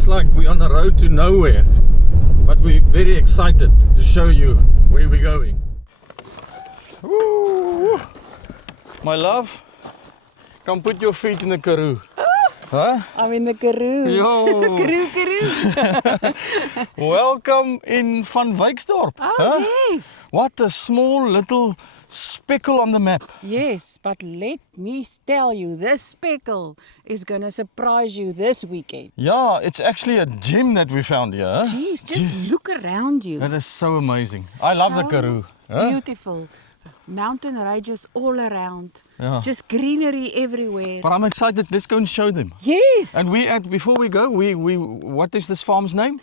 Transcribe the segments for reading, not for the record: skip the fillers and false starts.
feels like we're on the road to nowhere, but we're very excited to show you where we're going. Woo! My love, come put your feet in the Karoo. Huh? I'm in the Karoo. Yo! Karoo. Welcome in Van Wyksdorp. Oh, yes. What a small little speckle on the map. Yes, but let me tell you, this speckle is going to surprise you this weekend. Yeah, it's actually a gem that we found here. Huh? Jeez, just look around you. That is so amazing. I love the Karoo. Huh? Beautiful. Mountain ranges all around. Yeah. Just greenery everywhere. But I'm excited. Let's go and show them. Yes. And before we go, what is this farm's name?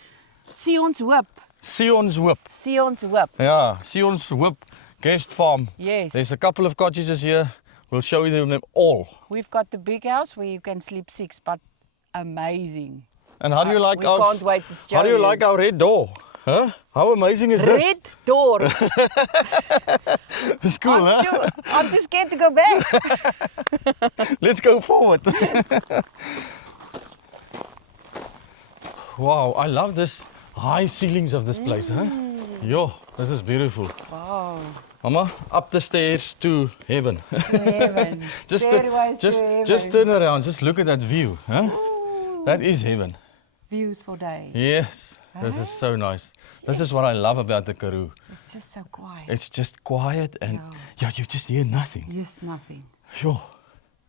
Sion's Hoop. Sion's Hoop. Sion's Hoop. Yeah, Sion's Hoop Guest Farm. Yes. There's a couple of cottages here. We'll show you them all. We've got the big house where you can sleep 6, but amazing. And how do you like we our? can't wait to show How do you like our red door? Huh? How amazing is this? Red door. It's cool, huh? I'm too scared to go back. Let's go forward. Wow, I love this high ceilings of this place, huh? Yo, this is beautiful. Wow. Mama, up the stairs to heaven. To heaven. Stairways to heaven. Just turn around, just look at that view, huh? That is heaven. Views for days. Yes, this is so nice. This is what I love about the Karoo. It's just so quiet. It's just quiet and yeah, you just hear nothing. Yes, nothing. Yo.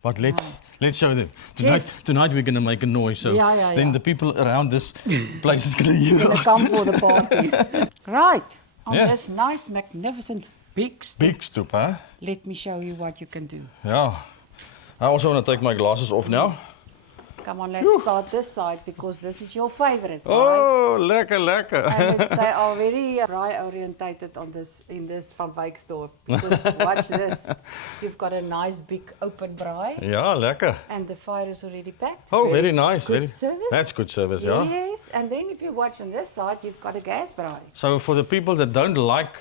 But Nice. let's show them. Yes. Tonight we're gonna make a noise, so then the people around this place is gonna hear Gonna us. come for the party. Right. On Yeah. this nice, magnificent, big stoep. Big stoep, huh? Let me show you what you can do. Yeah. I also want to take my glasses off now. Come on, let's start this side because this is your favorite side. Oh, lekker, lekker. And they are very braai orientated on this in this Van Wyksdorp because watch this. You've got a nice big open braai Ja, lekker. and the fire is already packed. Oh, very nice. Good Very, service. that's good service, yeah. Yes, and then if you watch on this side, you've got a gas braai. So for the people that don't like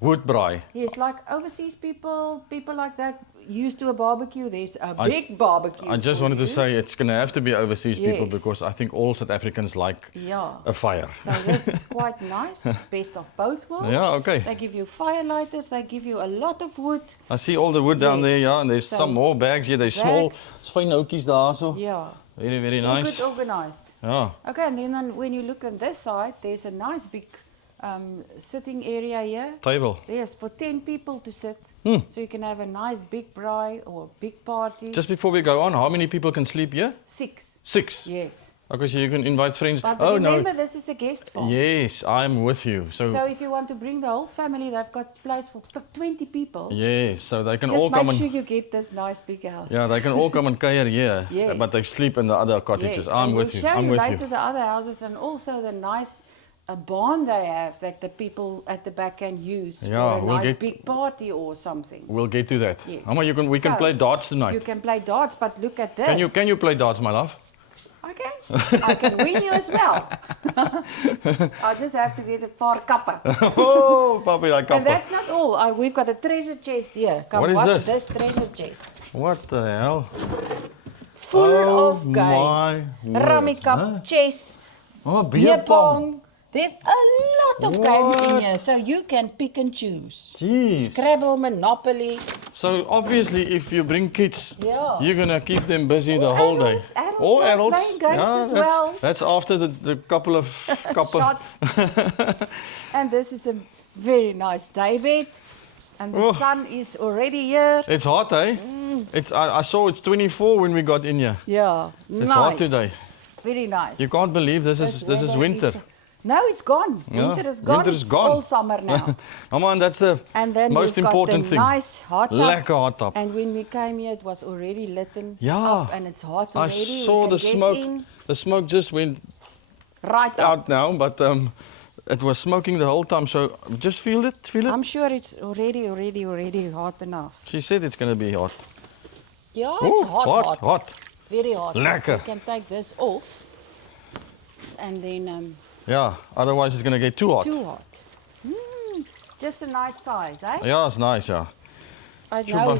wood braai, Yes, like overseas people like that, used to a barbecue, there's a big barbecue. I just for wanted to you. say it's going to have to be overseas people Yes. because I think all South Africans like Yeah. a fire. So this is quite nice, best of both worlds. Yeah, okay. They give you firelighters, they give you a lot of wood. I see all the wood down there, Yes. yeah, and there's So, some more bags here. They're small, bags. fine houtjies daar so. Yeah. Very, very All nice. good organized. Yeah. Okay, and then when you look on this side, there's a nice big sitting area here. Table. Yes, for 10 people to sit. Hmm. So you can have a nice big braai or big party. Just before we go on, how many people can sleep here? 6. 6. Yes. Okay, so you can invite friends. But Oh remember, no. this is a guest farm. Yes, I'm with you. So if you want to bring the whole family, they've got place for 20 people. yes, so they can Just all come make sure and you get this nice big house. yeah, they can all come and kuier here, Yes. but they sleep in the other cottages. Yes, I'm and with we'll you. show I'm you with later you. the other houses and also the nice barn they have that the people at the back can use Yeah, for a we'll nice get- big party or something. We'll get to that. Yes. Mama, we can So, play darts tonight. You can play darts, but look at this. Can you play darts, my love? I can. I can win you as well. I just have to get a paar kappen. Oh, puppy, I And can't. that's not all. We've got a treasure chest here. Come What is watch this? treasure chest. What the hell? Full Oh of games. my Rummy word, cup, huh? chess, Oh, beer pong. There's a lot of games in What? here, so you can pick and choose. Jeez. Scrabble, Monopoly. So obviously, if you bring kids, Yeah. you're gonna keep them busy the Or whole adults. day. Adults Or like adults. playing games as that's, well. That's after the couple of Shots. And this is a very nice day bed. And the Oh. sun is already here. It's hot, eh? It's I saw it's 24 when we got in here. Yeah, It's nice. hot today. Very nice. You can't believe this is winter. No, it's gone. Yeah, Winter is gone. winter is It's gone. all summer now. Come on, that's the And then most we've important got the thing. nice hot tub. Lekker hot tub. And when we came here, it was already lit Yeah. up and it's hot I already. saw we the can smoke. Get in The smoke just went right up. out now, but it was smoking the whole time. So just feel it, feel it. I'm sure it's already hot enough. She said it's gonna be hot. Yeah, it's Ooh, hot. hot. Very hot. Lekker. You can take this off. And then Yeah, otherwise it's gonna get too hot. too hot. Just a nice size, eh? Yeah, it's nice, yeah. I know.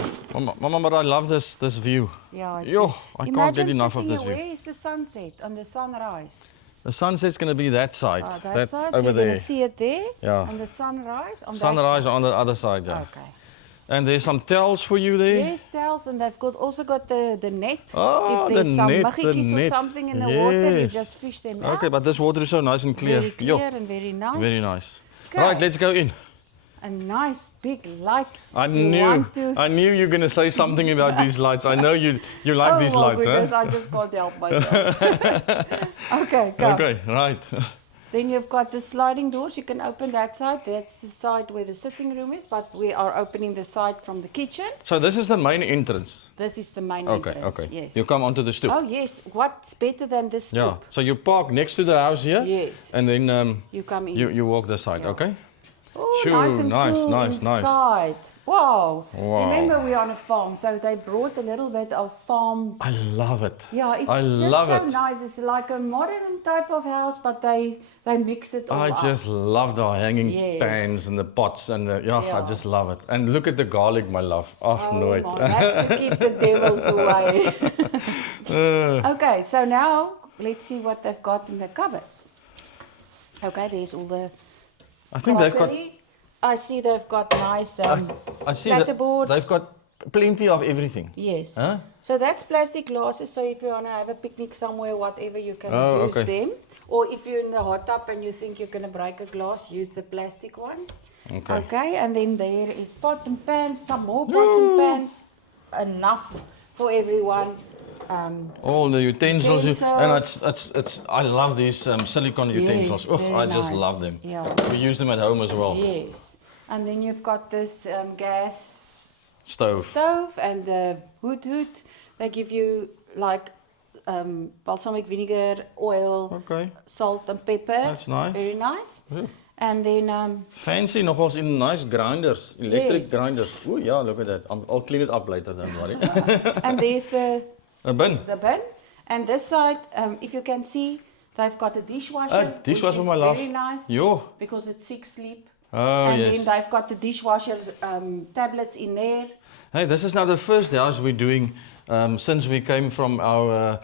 Mama, but I love this view. Yeah, it's Yo, good. I can't Imagine get enough of sitting this here, view. where is the sunset and the sunrise? The sunset's going to be that side. That side, so over you're there. going to see it there. Yeah. And the sunrise on Sunrise that side. on the other side, yeah. Okay. And there's some towels for you there. Yes, towels, and they've also got the net. Oh, if there's the some net, muggies the or net. something in the water, you Yes. just fish them out. Okay, but this water is so nice and clear. Very clear and very nice. Very nice. Okay. Right, let's go in. And nice big lights. I if you knew want to. I knew you were going to say something about these lights. I know you like Oh these my lights, goodness, huh? I just can't help myself. Okay, go. Okay, right. Then you've got the sliding doors. You can open that side. That's the side where the sitting room is, but we are opening the side from the kitchen. So this is the main entrance. This is the main Okay, entrance. okay. Yes. You come onto the stoep. Oh yes. What's better than this stoop? Yeah. So you park next to the house here. Yes. And then You come in. you walk this side, Yeah. okay? Oh, Sure, nice and nice, cool nice, nice. inside. Wow. Wow. Remember we're on a farm, so they brought a little bit of farm. I love it. Yeah, it's I just love so it. nice. It's like a modern type of house, but they mixed it all I up. just love the hanging Yes. pans and the pots and the I Yeah. just love it. And look at the garlic, my love. Oh, Oh nooit. my, that's to keep the devils away. Okay, so now let's see what they've got in the cupboards. Okay, there's all the I think they've got crockery. I see they've got nice I see that platterboards. they've got plenty of everything. Yes. Huh? So that's plastic glasses. So if you want to have a picnic somewhere, whatever, you can Oh, use okay. them. Or if you're in the hot tub and you think you're going to break a glass, use the plastic ones. Okay. Okay. And then there is pots and pans, some more pots and pans. Enough for everyone. all the utensils, and Utensils. it's I love these silicone utensils. Yes, Oh, very I just nice. love them. Yeah. We use them at home as well. Yes. And then you've got this gas Stove. and the hood. They give you like balsamic vinegar, oil, Okay. salt and pepper. That's nice. Very nice. Yeah. And then Fancy, nogals in nice grinders, electric Yes. grinders. Oh yeah, look at that. I'll clean it up later, don't worry. and there's A bin. the bin. And this side, if you can see, they've got a dishwasher. A dishwasher, which my is love. Very nice. Jo. Because it's 6 sleep. Oh and yes. then they've got the dishwasher tablets in there. Hey, this is now the first house we're doing since we came from our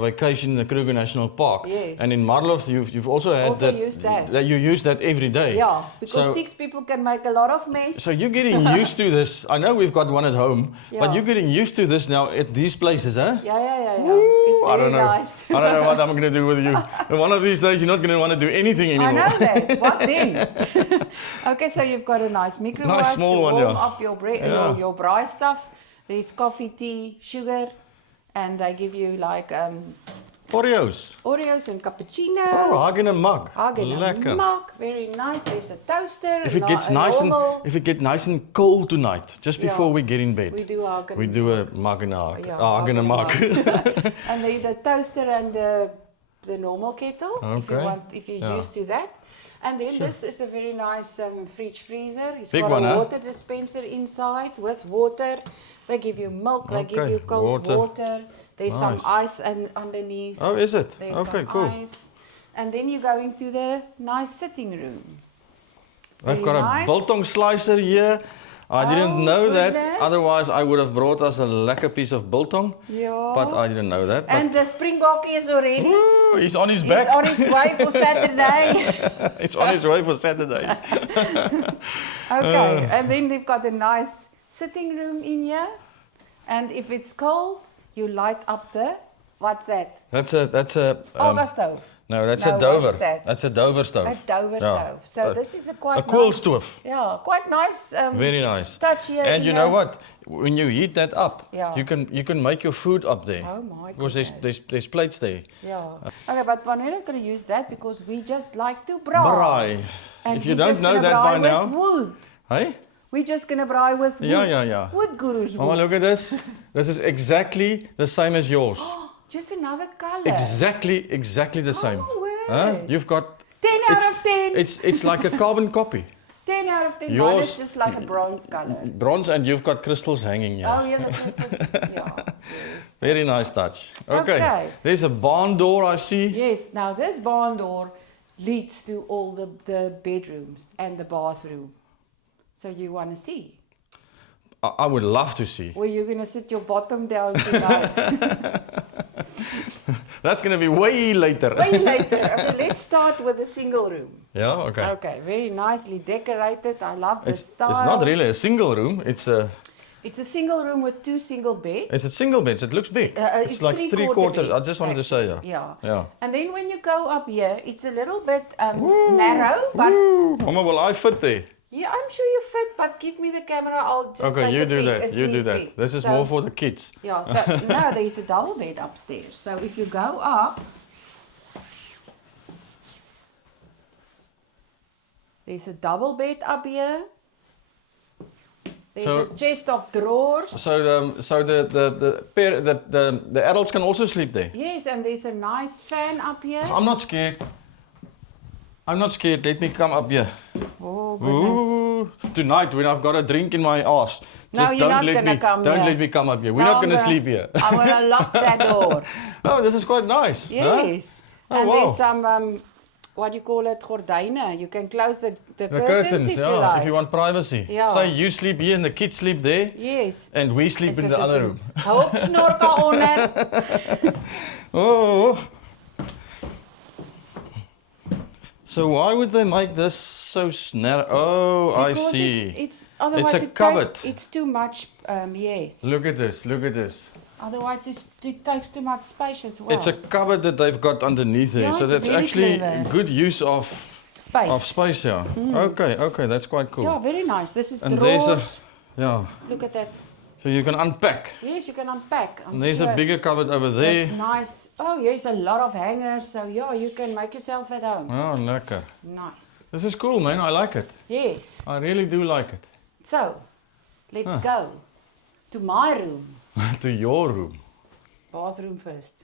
vacation in the Kruger National Park. Yes. And in Marlow, you've also had Also that. used that. You use that every day. Yeah, because So- 6 people can make a lot of mess. So you're getting used to this. I know we've got one at home, Yeah. but you're getting used to this now at these places, huh? Yeah. Woo, It's I very don't know. nice. I don't know what I'm going to do with you. One of these days, you're not going to want to do anything anymore. I know that. What then? Okay, so you've got a nice microwave Nice small to one, warm yeah. up your bread, Yeah. your braai stuff. There's coffee, tea, sugar, and they give you like Oreos. Oreos and cappuccinos. Oh, hug in a mug. Hug in a Lekker. mug, very nice. There's a toaster. If it gets a nice normal. and if it gets nice and cold tonight, just Yeah. before we get in bed, We do hug and we do a mug and a hug. Yeah, A hug and a mug. And then the toaster and the normal kettle, Okay. if you're Yeah. used to that. And then this is a very nice fridge freezer. It's Big got one, a huh? water dispenser inside with water. They give you milk, they give Okay, you cold water. water. There's some Nice. ice underneath. Oh, is it? There's Okay, some cool. ice. And then you're going to the nice sitting room. I've Very got nice. a biltong slicer here. I didn't Oh, know that. goodness. Otherwise, I would have brought us a lekker piece of biltong. Yeah. But I didn't know that. And the springbok is already. Woo, he's on his He's back. on his way for Saturday. It's on his way for Saturday. Okay, and then they've got a nice sitting room in here. And if it's cold, you light up what's that? That's a. Olga stove. No, that's No, a what Dover. is that? That's a Dover stove. A Dover Yeah. stove. So this is a quite a cool nice, stove. Yeah, quite nice. Very nice. Touch here. And in you the- know what? When you heat that up, Yeah. you can make your food up there. Oh my Because goodness. there's plates there. Yeah. Okay, but we're not going to use that because we just like to braai. Braai. And If you we're don't just know gonna that by braai with now, wood. hey? We're just going to braai with wood. Yeah. Wood guru's Oh, wood. look at this. This is exactly the same as yours. Just another color. Exactly the same. word. You've got 10 out it's- of 10. It's like a carbon copy. 10 out of 10. Mine Yours- is just like a bronze color. Bronze, and you've got crystals hanging here. Oh, yeah, the crystals. Yeah. Yes. Very nice touch. Okay. Okay. There's a barn door I see. Yes, now this barn door leads to all the bedrooms and the bathroom. So you want to see I would love to see. where you're going to sit your bottom down tonight. That's going to be way later. Way later. Okay, let's start with the single room. Yeah, okay. Okay, very nicely decorated. I love the style. It's not really a single room. It's It's a single room with 2 single beds. a single bed. It looks big. It's like three-quarter I beds, just wanted to say, yeah. Yeah. Yeah. And then when you go up here, it's a little bit narrow, but Mama, will I fit there? yeah, I'm sure you fit. But give me the camera. I'll just Okay, take you a do peek, that. a You do sneak that. peek. This is So- more for the kids. Yeah. So now there's a double bed upstairs. So if you go up, there's a double bed up here. There's So- a chest of drawers. So the adults can also sleep there. Yes, and there's a nice fan up here. I'm not scared. I'm not scared. Let me come up here. Oh goodness. Ooh, tonight when I've got a drink in my ass. No, Just you're don't not let gonna me, come Don't here. let me come up here. We're No, not going to I'm gonna- sleep here. I'm gonna lock that door. Oh, this is quite nice. huh? Yes. Oh, And wow. there's some what do you call it, gordijnen. You can close the The curtains if yeah, you like. if you want privacy. Yeah. Say you sleep here and the kids sleep there, Yes. and we sleep in the other room. Hulpsnorker onder. Oh. So why would they make this so narrow? Oh, Because I see. it's otherwise It's a cupboard. it's too much. Yes. Look at this. Look at this. Otherwise, it takes too much space as well. It's a cupboard that they've got underneath there. Yeah, so it's that's very actually clever. good use of space. space, yeah. Okay, that's quite cool. Yeah, very nice. This is And there's drawers. yeah. Look at that. So you can unpack. Yes, you can unpack. I'm And there's sure a bigger cupboard over there. That's nice. Oh, yes, a lot of hangers. So yeah, you can make yourself at home. Oh, lekker. Nice. This is cool, man. I like it. Yes. I really do like it. So, let's go to my room. To your room. Bathroom first.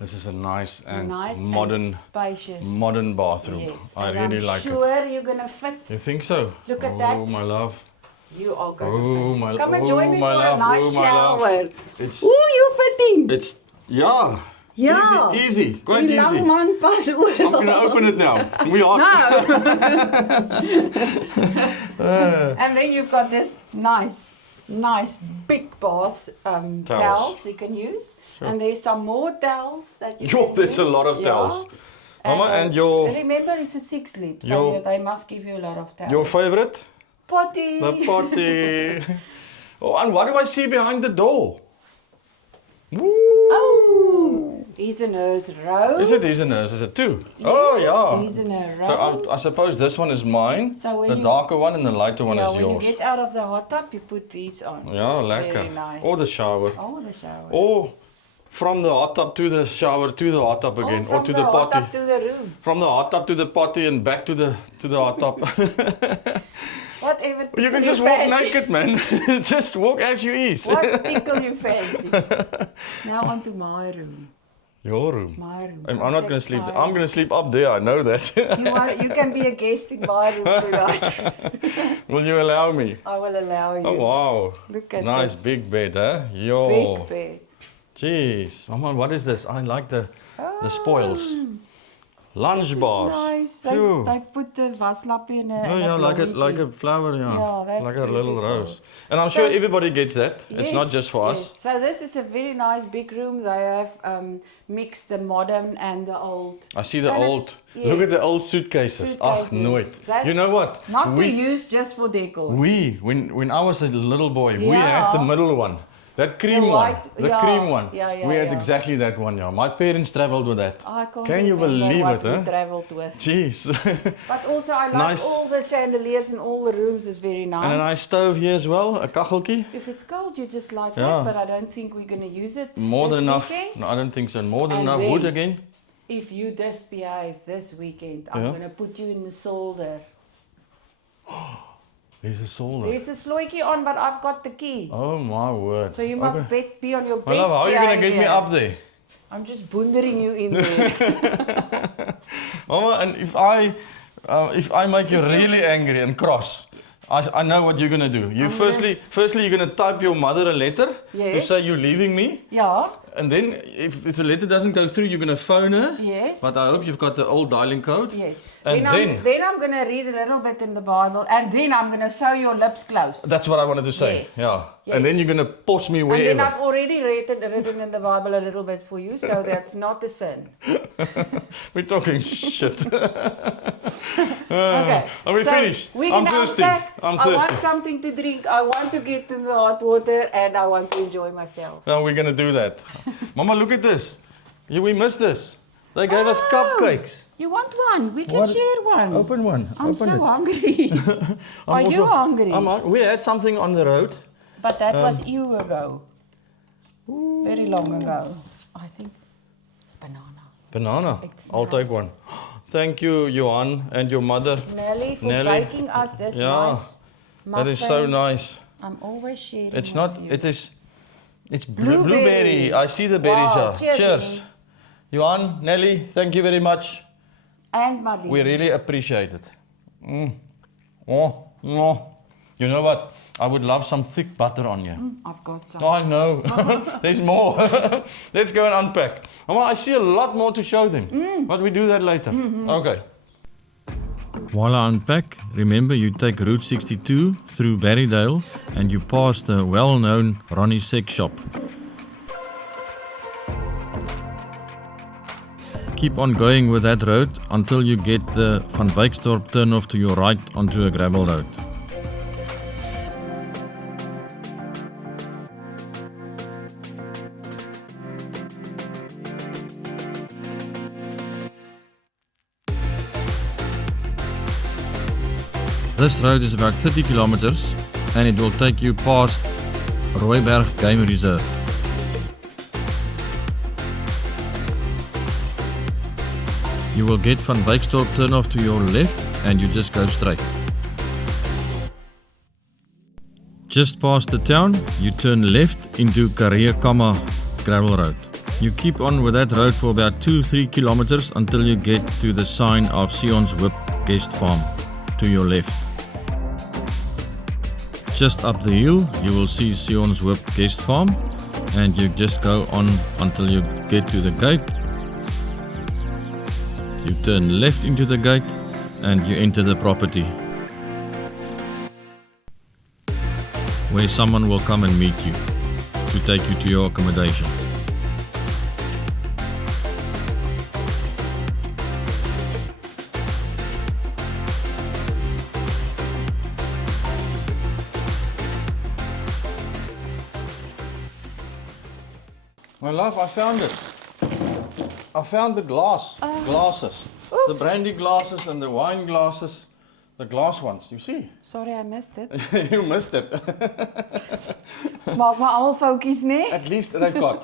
This is a nice and Nice modern and spacious. modern bathroom. Yes. I and really I'm like it. sure you're gonna fit. You think so? Look at oh, that. Oh, my love. You are gonna Oh, fit. my Come and oh, join me my for love, a nice oh, my love. shower. It's Ooh, you fitting. it's yeah. Yeah. Easy. Quite Die easy. lang man pas oor. I'm gonna open it now. We are. No. And then you've got this nice big bath towels you can use. And there's some more towels that you Yo, can there's a use. lot of towels. Mama, and remember it's a 6 sleep, so your- they must give you a lot of towels. Your favorite? potty. The potty. Oh, and what do I see behind the door? Woo. Oh, his and hers robes. Is it his and hers? Is it two? Yes, Oh, yeah. his and her So robes. I suppose this one is mine, So when the you- darker one, and the lighter one Yeah, is when yours. you get out of the hot tub, you put these on. Yeah, lekker. Very nice. Or the shower. Oh, the shower. Or from the hot tub to the shower to the hot tub again, from or to the the hot potty. tub to the room. From the hot tub to the potty and back to the hot tub. Whatever tickle You can just walk fancy. naked, man. Just walk as you ease. What tickle you fancy. Now on to my room. Your room. My room. I'm Come not check going to sleep. my I'm going to sleep up there. I know that. You can be a guest in my room tonight. Will you allow me? I will allow you. Oh wow! Look at Nice this. big bed, huh? Yo. Big bed. Jeez, Mama, what is this? I like the spoils. Lunch This is bars. nice. Phew. They put the waslappie in a Oh in yeah, like a blommetjie. flower, yeah. Yeah, that's like a little beautiful. rose. And I'm So- sure everybody gets that. It's not Yes, just for yes. us. So this is a very nice big room. They have mixed the modern and the old. I see the And it- old. Look at the yes. old suitcases. Suitcases. nooit. That's You know what? Not to we use just for decor. when I was a little boy, we Yeah. had the middle one. That cream The one. white- The yeah, cream one. yeah, we had yeah. exactly that one, yeah. My parents traveled with that. I can't Can you remember believe what it, we huh? traveled with. Jeez. But also I like Nice. all the chandeliers in all the rooms is very nice. And a nice stove here as well, a kacheltjie. If it's cold, you just like Yeah. that, but I don't think we're going to use it More this than enough. weekend. No, I don't think so. More than And enough then- wood again. If you misbehave this weekend, I'm Yeah. going to put you in the solder. There's a solder. There's a slootjie on, but I've got the key. Oh my word. So you must Okay. be on your My best love, how are you going to get me behavior. up there? I'm just boondering you in there. Mama, and if I make you really angry and cross, I know what you're going to do. You firstly you're going to type your mother a letter to Yes. say you're leaving me. Ja, And then if the letter doesn't go through, you're going to phone her. Yes. But I hope you've got the old dialing code. Yes. And then I'm going to read a little bit in the Bible, and then I'm going to sew your lips close. That's what I wanted to say. Yes. Yeah. Yes. And then you're going to post me wherever. And then I've already written in the Bible a little bit for you, so that's not a sin. We're talking shit. Okay. Are we so finished? We I'm can thirsty. unpack. I'm I want thirsty. something to drink. I want to get in the hot water, and I want to enjoy myself. Now we're going to do that. Mama, look at this. We missed this. They gave us cupcakes. You want one? We can What? share one. Open one. I'm Open so it. hungry. Are you hungry? We had something on the road. But that was years ago. Very long ago. I think it's banana. Banana. It I'll take smells. one. Thank you, Johan, and your mother. Nelly for Nelly. baking us this Yeah, nice That is so muffins. nice. I'm always sharing It's with not, you. it's Blueberry. blueberry. I see the berries Wow, here. cheers, Cheers. Johan, Nelly, thank you very much. And Marie. We really appreciate it. Oh, no. You know what? I would love some thick butter on you. I've got some. I know. There's more. Let's go and unpack. Mama, I see a lot more to show them. But we do that later. Okay. While I unpack, remember you take Route 62 through Berrydale and you pass the well-known Ronnie Sex Shop. Keep on going with that road until you get the Van Wyksdorp turnoff to your right onto a gravel road. This road is about 30 kilometers and it will take you past Rooiberg Game Reserve. You will get Van Wyksdorp turnoff to your left and you just go straight. Just past the town, you turn left into Kareakama gravel road. You keep on with that road for about 2-3 kilometers until you get to the sign of Sion's Whip Guest Farm to your left. Just up the hill, you will see Sion's Whip Guest Farm and you just go on until you get to the gate. You turn left into the gate and you enter the property, where someone will come and meet you to take you to your accommodation. My love, I found it. I found the glasses. The brandy glasses and the wine glasses. The glass ones, you see? Sorry, I missed it. You missed it. Maak maar almal foutjies, nee? At least they've got.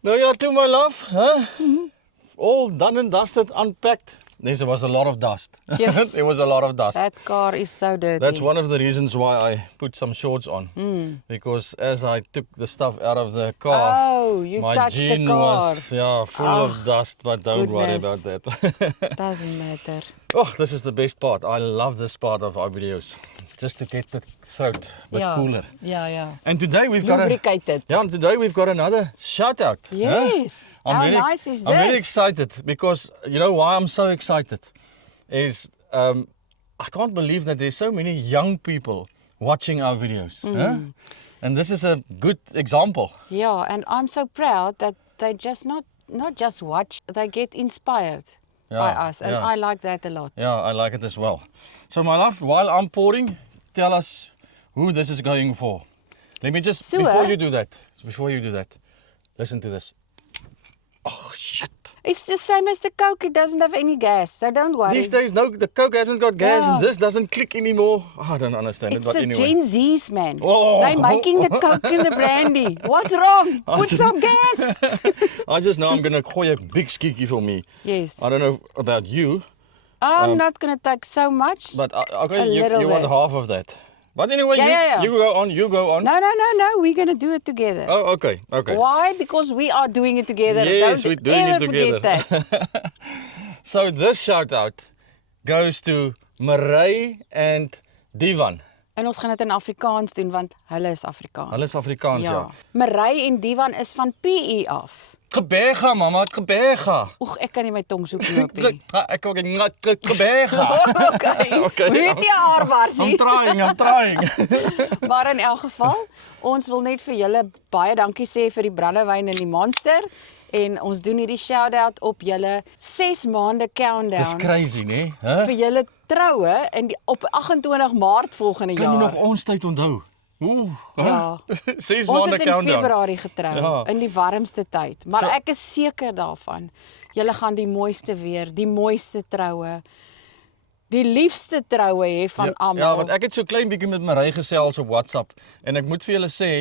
Nou ja, toe my love, huh? All done and dusted, unpacked. There was a lot of dust. Yes. There was a lot of dust. That car is so dirty. That's one of the reasons why I put some shorts on. Because as I took the stuff out of the car, Oh, you my touched the jean car. was full of dust, but don't worry about goodness. that. Doesn't matter. Oh, this is the best part. I love this part of our videos. Just to get the throat a bit cooler. Yeah. And today we've Lubricated. today we've got another shout out. Yes. How nice is I'm very this? excited because you know why I'm so excited is I can't believe that there's so many young people watching our videos. Huh? And this is a good example. Yeah, and I'm so proud that they just not just watch, they get inspired by us, and I like that a lot. Yeah, I like it as well. So my love, while I'm pouring, tell us who this is going for. Let me just, before you do that, listen to this. Oh, shit. It's the same as the Coke, it doesn't have any gas, so don't worry. These days, no, the Coke hasn't got gas and this doesn't click anymore. Oh, I don't understand It's it, but the anyway. Gen Zs, man. Oh. They're making the Coke and the brandy. What's wrong? Put some gas. I just know I'm going to gooi a big skiekie for me. Yes. I don't know about you, I'm not going to take so much. but okay, A you little want bit. half of that. But anyway, Yeah. you go on. No, we're going to do it together. Oh, okay. Why? Because we are doing it together. Yes, Don't we're doing ever it together. forget that. So this shout out goes to Marie and Divan. En ons gaan dit in Afrikaans doen want hulle is Afrikaans. Hulle is Afrikaans, ja. Marij en Divan is van PE af. Gebega, mama, het gebega. Oeg, ek kan nie my tong soek loop nie. Ek ook gebega. Okay. Weet nie aardwarsie. I'm trying. Maar in elk geval, ons wil net vir julle baie dankie sê vir die brandewyn en die Monster. En ons doen hierdie shout-out op julle 6 maande countdown. Dis crazy, né? Huh? Vir julle troue op 28 Maart volgende jaar. Kan jy nog ons tyd onthou? Ja. 6 Ons maande het in countdown. Februarie getrou, Ja. in die warmste tyd. Maar ek is seker daarvan, julle gaan die mooiste weer, die mooiste troue, die liefste troue hê van almal. Ja, want ek het so klein bietjie met Marij gesels op WhatsApp en ek moet vir julle sê,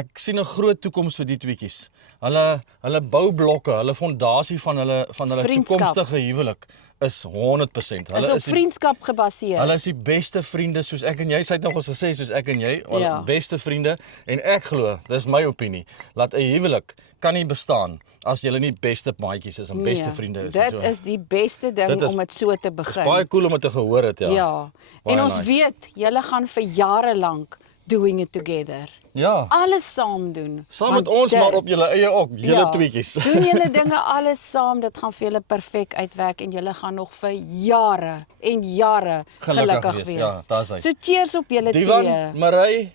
ek sien 'n groot toekoms vir die tweetjies. Hulle boublokke, hulle fondasie van hulle Vriendskap. toekomstige huwelik is 100%. Is op vriendskap gebaseer. Hulle is die beste vriende soos ek en jy. Sy het nog eens gesê soos ek en jy, Ja. beste vriende en ek glo, dis my opinie, dat 'n huwelik kan nie bestaan as julle nie beste maatjies is en beste vriende is. Dit is die beste ding Dit is- om dit so te begin. Baie cool om dit te gehoor het, ja. Ja. Baie En ons nice. weet, julle gaan vir jare lank doing it together. Ja. Alles saam doen. Saam Want met ons, dit- maar op julle eie ook, julle Ja. tweetjies. Doen julle dinge alles saam, dit gaan vir julle perfek uitwerk en julle gaan nog vir jare en jare gelukkig wees. Ja, daar's hy. So cheers op julle Divan, twee. Marij,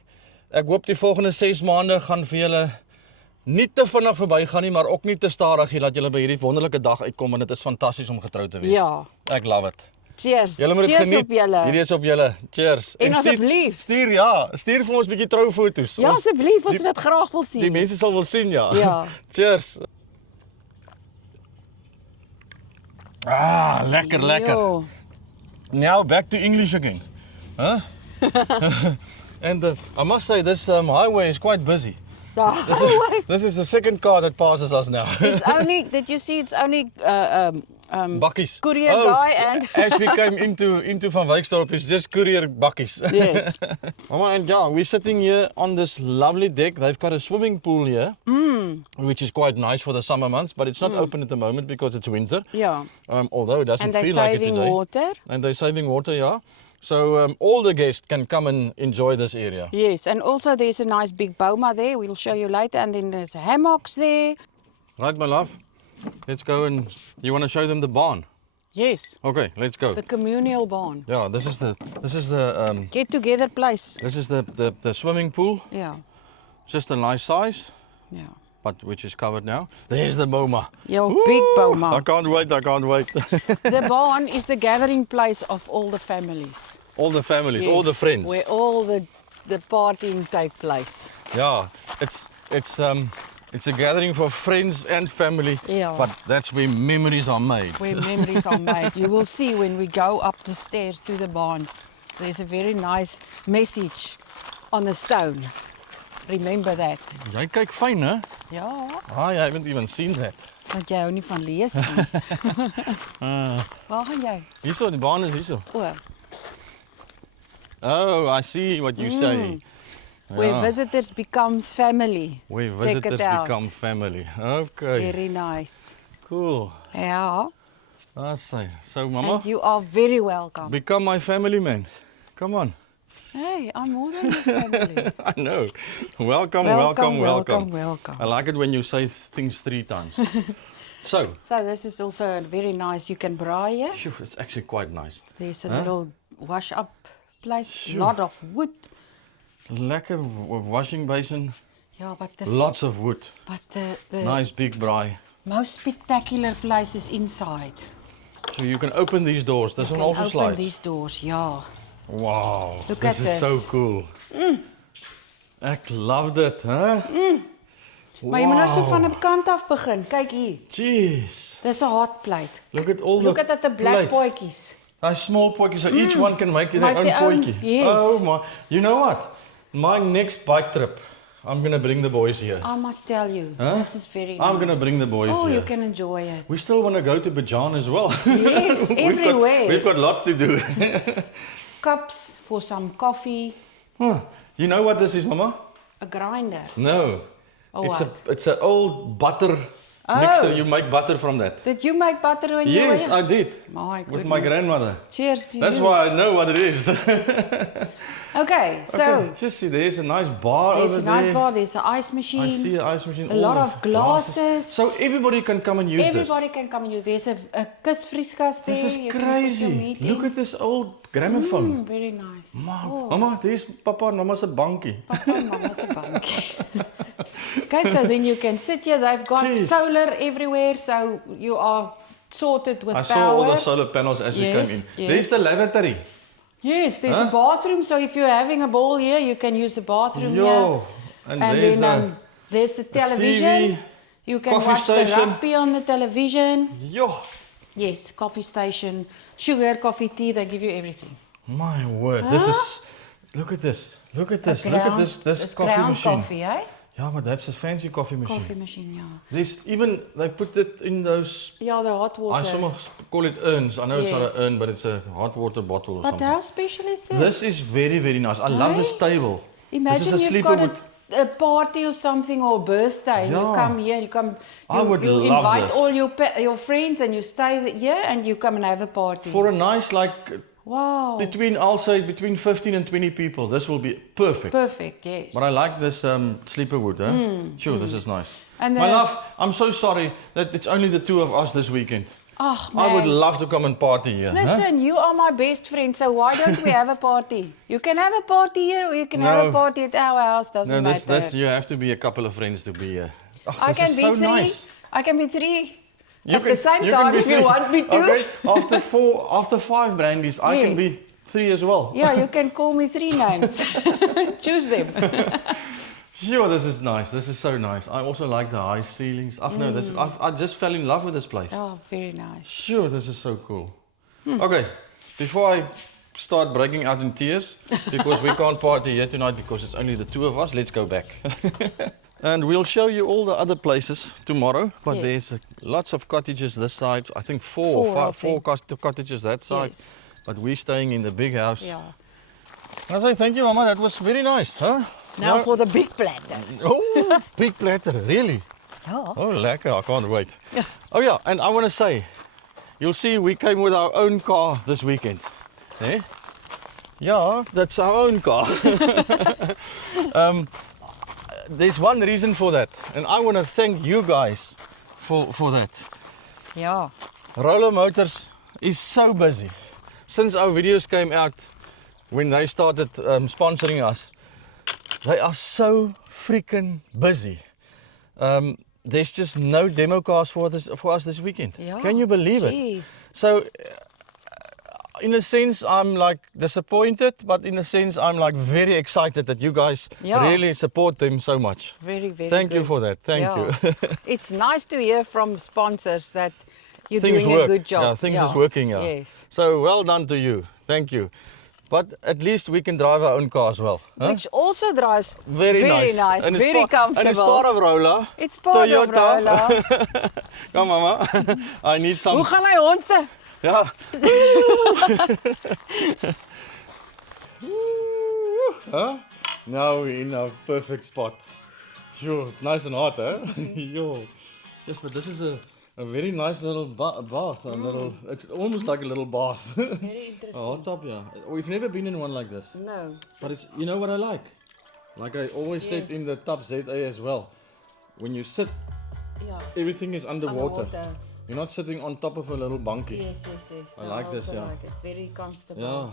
ek hoop die volgende 6 maande gaan vir julle nie te vinnig verbygaan nie, maar ook nie te stadig nie, dat julle by hierdie wonderlike dag uitkom en dit is fantasties om getrou te wees. Ja. Ek love it. Cheers. Julle moet dit Cheers geniet. op julle. Hierdie is op julle. Cheers. En asseblief. Stuur vir ons 'n bietjie troufoto's. Ja, asseblief, ons dit graag wil sien. Die mense sal wil sien, ja. Ja. Cheers. Lekker. Jo. Now back to English again. Huh? And I must say this highway is quite busy. This is the second car that passes us now. It's only, did you see, it's only Bakkies. courier guy and... As we came into Van Wyksdorp, it's just courier bakkies. Yes. Mama, and yeah, we're sitting here on this lovely deck. They've got a swimming pool here, which is quite nice for the summer months, but it's not open at the moment because it's winter. Ja. Although it doesn't And they're feel like it saving today. water. And they're saving water, yeah. So all the guests can come and enjoy this area. Yes, and also there's a nice big boma there. We'll show you later. And then there's hammocks there. Right, my love? Let's go and... You want to show them the barn? Yes, Okay, let's go. the communal barn. Yeah, this is the Get together place. the swimming pool. Yeah, Just a nice size, yeah. but which is covered now. There's the boma. Your big I boma. can't wait. The barn is the gathering place of all the families. All the families, all the Yes, friends. Where all the partying take place. Yeah, it's a gathering for friends and family. Yeah. But that's where memories are made. Where memories are made. You will see when we go up the stairs to the barn. There's a very nice message on the stone. Remember that. Jy kyk fyn, hè? Ja, I haven't even seen that. want jy hou nie van lees nie. Waar gaan jy? Hierso, die baan is hierso. O, Oh, I see what you say. where visitors becomes family. Where Check it visitors out. become family. Okay, Very nice. cool. Ja, That's it. So, Mama, and you are very welcome. become my family man. Come on. Hey, I'm more than your family. I know. Welcome. welcome. I like it when you say things 3 times. So, So this is also very nice. You can braai here. phew, it's actually quite nice. There's a little wash up place. Sure. Lot of wood. Lekker washing basin, Ja, but lots of wood. the Nice big braai. most spectacular place is inside. So you can open these doors. There's You an can also open slides. these doors, ja. Wow, Look this at is so this. cool. Ek loved it, huh? Maar jy moet nou so van 'n kant af begin. Kyk hier. Jeez. Dis 'n hot plate. Look at all Look the at that, the black plates. potjies. Nice small potjies, so each one can make their Make own their own, potjie. yes. Oh my, you know what? My next bike trip, I'm gonna bring the boys here. I must tell you, Huh? this is very nice. I'm gonna bring the boys Oh, here. you can enjoy it. We still want to go to Bajan as well. Yes, everywhere. We've got lots to do. Cups for some coffee, Huh. You know what this is, Mama? a grinder. No. Oh, it's what? it's an old butter mixer. You make butter from that. Did you make butter when you were Yes, young? I did. My With my goodness. grandmother. Cheers to That's you. why I know what it is. Okay, so Okay, just see, there's a nice bar there's over a nice there. bar, there's an ice machine. I see an ice machine. A all lot those of glasses. So everybody can come and use Everybody can come and use. There's a kusvrieskas there. this. This is You can put your crazy. meat in. Look at this old gramophone. Very nice. Mama, there's Papa and Mama's bankie. Papa and Mama's a bankie. Okay, so then you can sit here. They've got Jeez. solar everywhere, so you are sorted with I power. saw all the solar panels as we came in. Yes, yes. There's the lavatory. Yes, there's a bathroom, so if you're having a ball here, you can use the bathroom Yo, here. and And there's then there's the television. TV, You can coffee watch station. the rugby on the television. Yo, Yes, coffee station, sugar, coffee, tea, they give you everything. my word, this is. Look at this. Look at this. Look at this. This coffee ground machine. coffee, eh? Yeah, but that's a fancy coffee machine. Coffee machine, yeah. There's even they put it in those. Yeah, the hot water. I somehow call it urns. I know it's not Yes. an urn, but it's a hot water bottle or But something. how special is this? This is very, very nice. I love this table. Imagine this is a you've sleeper got wood. a party or something or a birthday, and you Yeah. come here, I would you love invite this. all your friends and you stay here and you come and have a party. For a nice, like, Wow. I'll say between 15 and 20 people, this will be perfect. Perfect, yes. But I like this sleeper wood, eh? Sure, this is nice. And My the- love, I'm so sorry that it's only the two of us this weekend. Oh, I would man. love to come and party here. huh? Listen, you are my best friend, so why don't we have a party? You can have a party here or you can have No. a party at our house, doesn't No, this, matter. you have to be a couple of friends to be here. Oh, I this can is be so three. nice. I can be three You at the same time be if you three. want me to. Okay, after 5 brandies, I can Yes. be 3 as well. Yeah, you can call me 3 names. Choose them. Sure, this is nice. This is so nice. I also like the high ceilings. No, I just fell in love with this place. Oh, very nice. Sure, this is so cool. Okay, before I start breaking out in tears, because we can't party here tonight because it's only the two of us, let's go back. And we'll show you all the other places tomorrow. But Yes. there's lots of cottages this side. I think four Four, I think. cottages that side. Yes. But we're staying in the big house. Yeah. I say thank you, Mama. That was very nice, huh? Now for the big platter. Oh, big platter, really? Yeah. Oh, lekker. I can't wait. Oh, yeah, and I want to say, you'll see we came with our own car this weekend. Eh? Yeah, that's our own car. There's one reason for that, and I want to thank you guys for that. Yeah. Roller Motors is so busy. Since our videos came out, when they started sponsoring us, they are so freaking busy. There's just no demo cars for us this weekend. Yeah. Can you believe it? Jeez. So, in a sense, I'm like disappointed, but in a sense, I'm like very excited that you guys Yeah. really support them so much. Very, very Thank you good. for that. Thank Yeah. you. It's nice to hear from sponsors that you're Things doing work. a good job. Yeah, things is working. Yeah. Yes. So well done to you. Thank you. But at least we can drive our own car as well. Huh? Which also drives Very nice. And it's very comfortable. And it's part of Roller. It's part of Roller. Come, Mama. I need some. Hoe gaan hy honse? Yeah. Huh? Now we're in a perfect spot. Sure, it's nice and hot, huh? Yo. Yes, but this is a very nice little bath. It's almost like a little bath. Very interesting. A hot tub, yeah. We've never been in one like this. No. But it's, you know what I like? Like I always said Yes. in the Tub ZA as well. When you sit, Yeah. everything is underwater. Underwater. You're not sitting on top of a little bunkie. Yes, yes, yes. I No, like this, also yeah. Like it. Very comfortable. Yeah.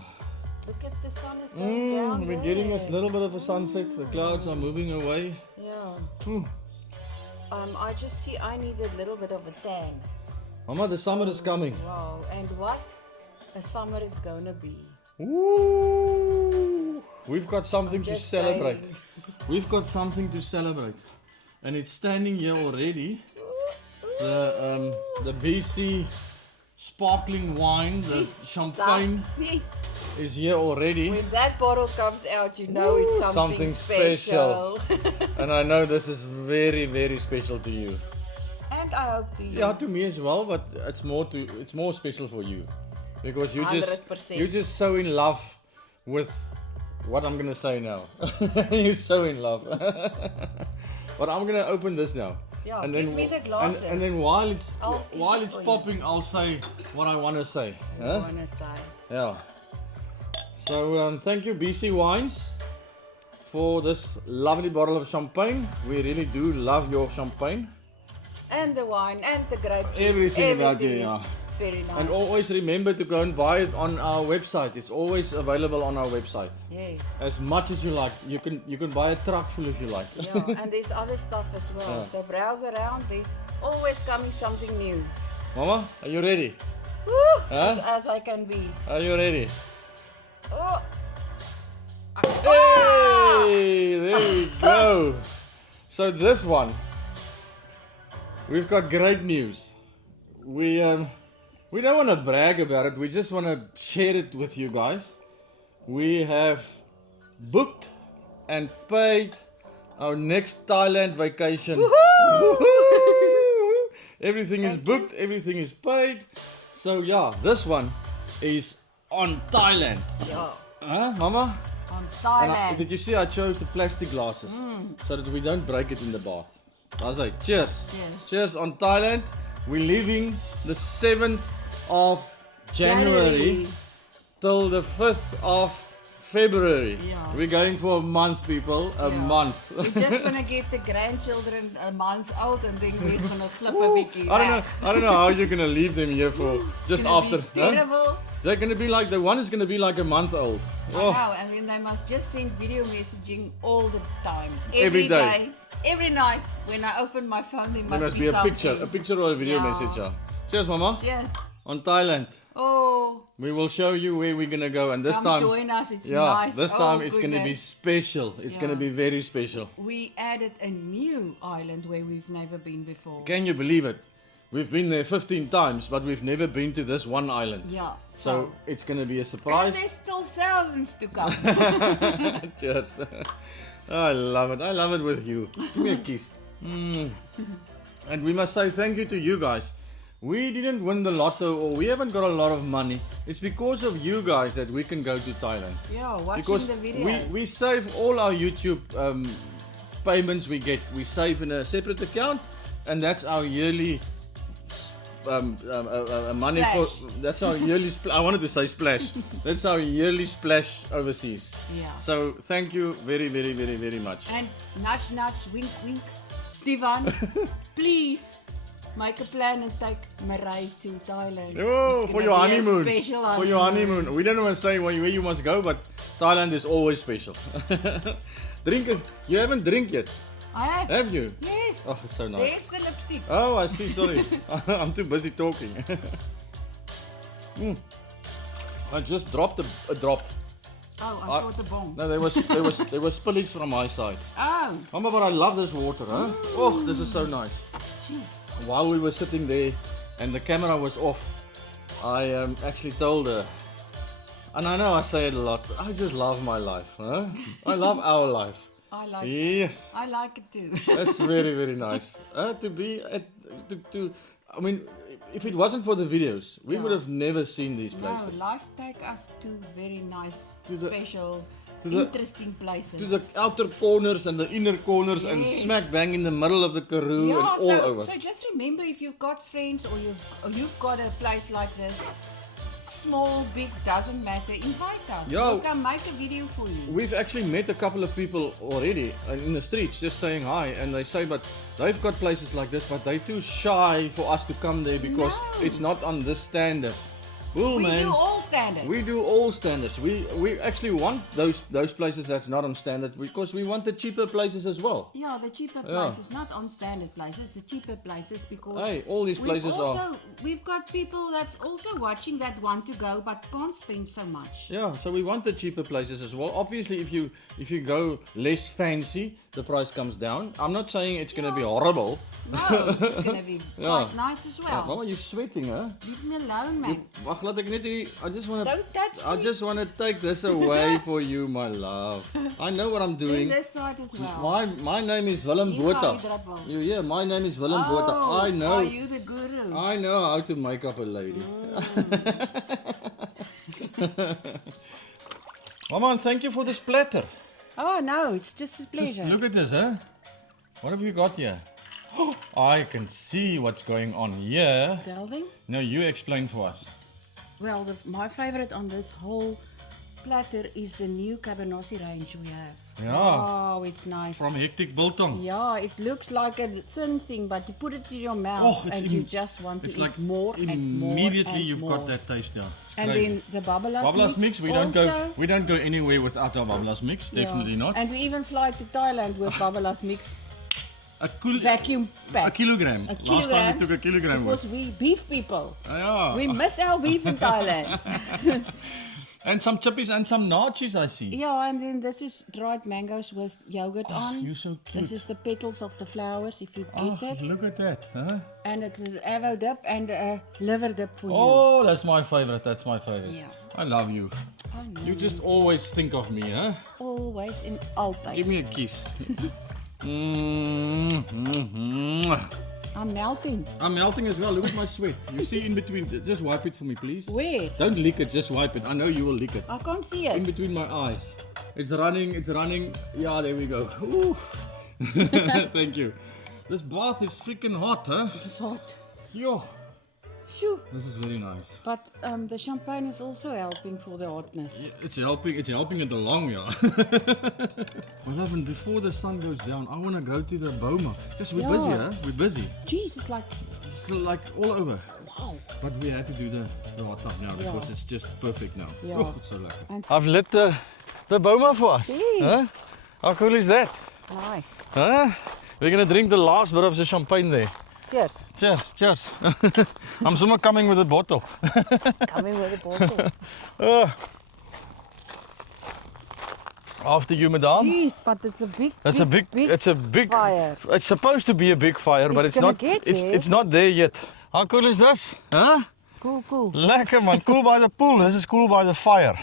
Look at the sun is going down We're there. getting a little bit of a sunset. The clouds are moving away. Yeah. I just see I need a little bit of a tan. Mama, the summer is coming. Wow. And what a summer it's gonna be. Ooh, we've got something to just celebrate. saying. We've got something to celebrate. And it's standing here already. The BC sparkling wine, the champagne is here already. When that bottle comes out, you know it's something, something special. And I know this is very, very special to you. And I hope to you. Yeah, to me as well, but it's more special for you. Because 100%. you're just so in love with what I'm gonna say now. You're so in love. But I'm gonna open this now. Yeah, and give then me the glasses. and then while it's I'll keep while it it's for you. popping, I'll say what I want to say. I Huh? wanna say. Yeah. So thank you BC Wines for this lovely bottle of champagne. We really do love your champagne. And the wine and the grape juice. Everything about you, is yeah. very nice. And always remember to go and buy it on our website. It's always available on our website. Yes. As much as you like. You can buy a truck full if you like. Yeah, and there's other stuff as well. Yeah. So browse around. There's always coming something new. Mama, are you ready? Woo! Huh? As I can be. Are you ready? Oh. Hey, there we go. So this one, we've got great news. We don't want to brag about it. We just want to share it with you guys. We have booked and paid our next Thailand vacation. Everything is booked. Everything is paid. So yeah, this one is on Thailand. Yeah. Huh, Mama? On And Thailand. did you see I chose the plastic glasses so that we don't break it in the bath? I say cheers. Cheers. Cheers on Thailand. We're leaving the 7th of January till the 5th of February. Yeah. We're going for a month, people. A Yeah. month. We just want to get the grandchildren a month old and then we're going to flip a bit. I don't know how you're gonna leave them here for just after. Be Huh? terrible. They're gonna be like the one is gonna be like a month old. I know, and then they must just send video messaging all the time. Every day. Every night. When I open my phone, there There must must be a something. picture or a video Yeah. message. Yeah. Cheers, Mama. Yes. On Thailand. Oh, We will show you where we're gonna go, and this come time, join us. It's yeah, nice. this time it's gonna be goodness. special. It's gonna Yeah. be very special. We added a new island where we've never been before. Can you believe it? We've been there 15 times, but we've never been to this one island. Yeah. So it's gonna be a and surprise. there's still thousands to come. Cheers. I love it. I love it with you. Give me a kiss. And we must say thank you to you guys. We didn't win the lotto or we haven't got a lot of money. It's because of you guys that we can go to Thailand. Yeah, watching Because the videos. we save all our YouTube payments we get. We save in a separate account, and that's our yearly money Splash. for. That's our yearly. I wanted to say splash. That's our yearly splash overseas. Yeah. So thank you very, very, very, very much. And nudge, nudge, wink, wink. Divan, please make a plan and take Marai to Thailand. Oh, It's for gonna your be a honeymoon. special For your honeymoon. We don't want to say where you must go, but Thailand is always special. Drink is. You haven't drink yet, I have. have you? Yes. Oh, it's so nice. There's the lipstick. Oh, I see. Sorry, I'm too busy talking. I just dropped a drop. Oh, I thought the bomb. No, there was spillage from my side. Oh, Mama, but I love this water, huh? Oh, this is so nice. jeez. While we were sitting there and the camera was off, I actually told her, and I know I say it a lot, but I just love my life, huh? I love our life. I like Yes. I like it too. That's very, very nice. To be at, I mean, if it wasn't for the videos, we would have never seen these No, places. life take us to very nice, To the- special, to the- interesting places. To the outer corners and the inner corners and Yes. smack bang in the middle of the Karoo yeah, and all so, over. so just remember, if you've got friends or you've got a place like this, small, big, doesn't matter, invite us. Yeah. We'll come make a video for you. We've actually met a couple of people already in the streets just saying hi, and they say, but they've got places like this, but they're too shy for us to come there because No. it's not on this standard. Well, We man, do all standards. we do all standards. We actually want those places that's not on standard because we want the cheaper places as well. Yeah, the cheaper places, not on standard places, the cheaper places because Hey, all these places are. We've got people that's also watching that want to go but can't spend so much. Yeah, so we want the cheaper places as well. Obviously, if you go less fancy, the price comes down. I'm not saying it's going to be horrible. No, it's going to be Yeah. quite nice as well. Mama, you're sweating, huh? Leave me alone, man. Wag, laat ek net hierdie. I just want to. Don't touch I me. just want to take this away for you, my love. I know what I'm Do doing. this side as well. My name is Willem Hier Botha. gaan die druppel. You yeah, my name is Willem Botha. I know. Are you the guru? I know how to make up a lady. Mama, and thank you for this platter. Oh no, it's just a pleasure. Just look at this, huh? What have you got here? I can see what's going on here. Delving? No, you explain for us. Well, my favorite on this whole platter is the new Cabanossi range we have. Yeah. Oh, it's nice. From Hectic Biltong. Yeah, it looks like a thin thing, but you put it in your mouth and you just want to It's eat like more and more. immediately and you've more. got that taste down. It's And crazy. then the Babalas Babalas mix, we don't also. go anywhere without our Babalas mix, definitely not. And we even fly to Thailand with Babalas mix A vacuum a pack. kilogram. A Last time kilogram, we took a kilogram. Because we beef people. Yeah. We miss our beef in Thailand. And some chippies and some nachos I see. Yeah, and then this is dried mangoes with yogurt on. You're so cute. This is the petals of the flowers, if you Oh, get it. look at that. Huh? And it is avo dip and a liver dip for you. Oh, that's my favorite. That's my favorite. Yeah. I love you. Oh, no. You just always think of me, huh? Always in altijd. Give me a kiss. I'm melting. I'm melting as well. Look at my sweat. You see in between. Just wipe it for me, please. Where? Don't lick it. Just wipe it. I know you will lick it. I can't see In it. between my eyes. It's running. It's running. Yeah, there we go. Ooh. Thank you. This bath is freaking hot, huh? It's hot. Yo. Shoo. This is very nice. But the champagne is also helping for the hotness. Yeah, it's helping it along, yeah. Well, Evan, before the sun goes down, I want to go to the Boma. Just we're busy, Yeah. huh? We're busy. Jesus, like, It's like all over. wow. But we had to do the hot tub now because it's just perfect now. Yeah. Oh, it's so lekker. And- I've lit the Boma for us. Yes. How cool is that? Nice. Huh? We're gonna drink the last bit of the champagne there. Cheers. Cheers, cheers. I'm somewhere coming with a bottle. Coming with a bottle. After you, madame. Jeez, but it's a big, It's a big, it's a big fire. It's supposed to be a big fire, but It's it's gonna not. get there. It's not there yet. How cool is this? Huh? Cool, cool. Lekker man, cool by the pool. This is cool by the fire.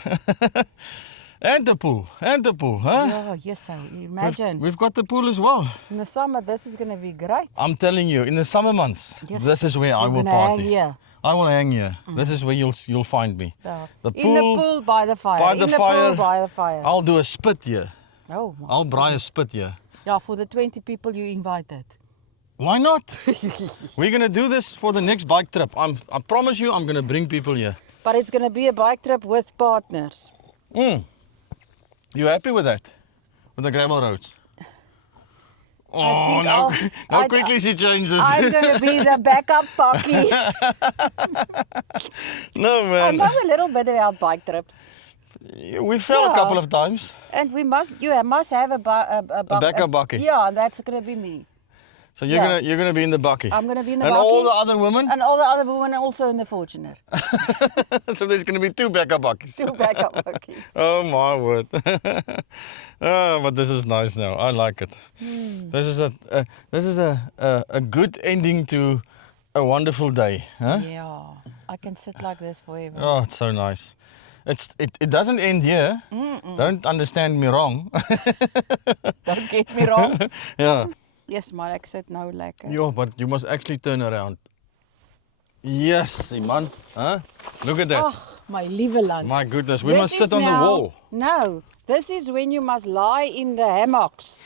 And the pool, huh? Yeah, yes, so imagine. We've got the pool as well. In the summer, this is going to be great. I'm telling you, in the summer months, Yes. this is where I We're will gonna hang party. here. I will hang here. This is where you'll find me. Yeah. The In the pool by the fire. by In the the fire. pool by the fire. I'll do a spit here. Oh, my. I'll braai a spit here. Yeah, for the 20 people you invited. Why not? We're gonna do this for the next bike trip. I promise you, I'm gonna bring people here. But it's going to be a bike trip with partners. You happy with that? With the gravel roads? Oh, think now, I'll- now I- quickly she changes. I'm going to be the backup pocky. No I man, know a little bit about bike trips. we fell a Yeah. couple of times. And you must have a backup bakkie. Yeah, and that's going to be me. So you're Yeah. gonna be in the bakkie. I'm going to be in the and bakkie. all the other women. And all the other women are also in the Fortuner. So there's gonna be 2 backup bakkies. 2 backup pockies. Oh my word. But this is nice now. I like it. This is a good ending to a wonderful day, huh? Yeah, I can sit like this forever. Oh, it's so nice. It doesn't end here. Don't understand me wrong. Don't get me wrong. Yeah. Yes, maar ek sit nou lekker. Yo, but you must actually turn around. Yes, man. Huh? Look at that. Ag, my liewe land. My goodness, we This must is sit on the now- wall. No, this is when you must lie in the hammocks.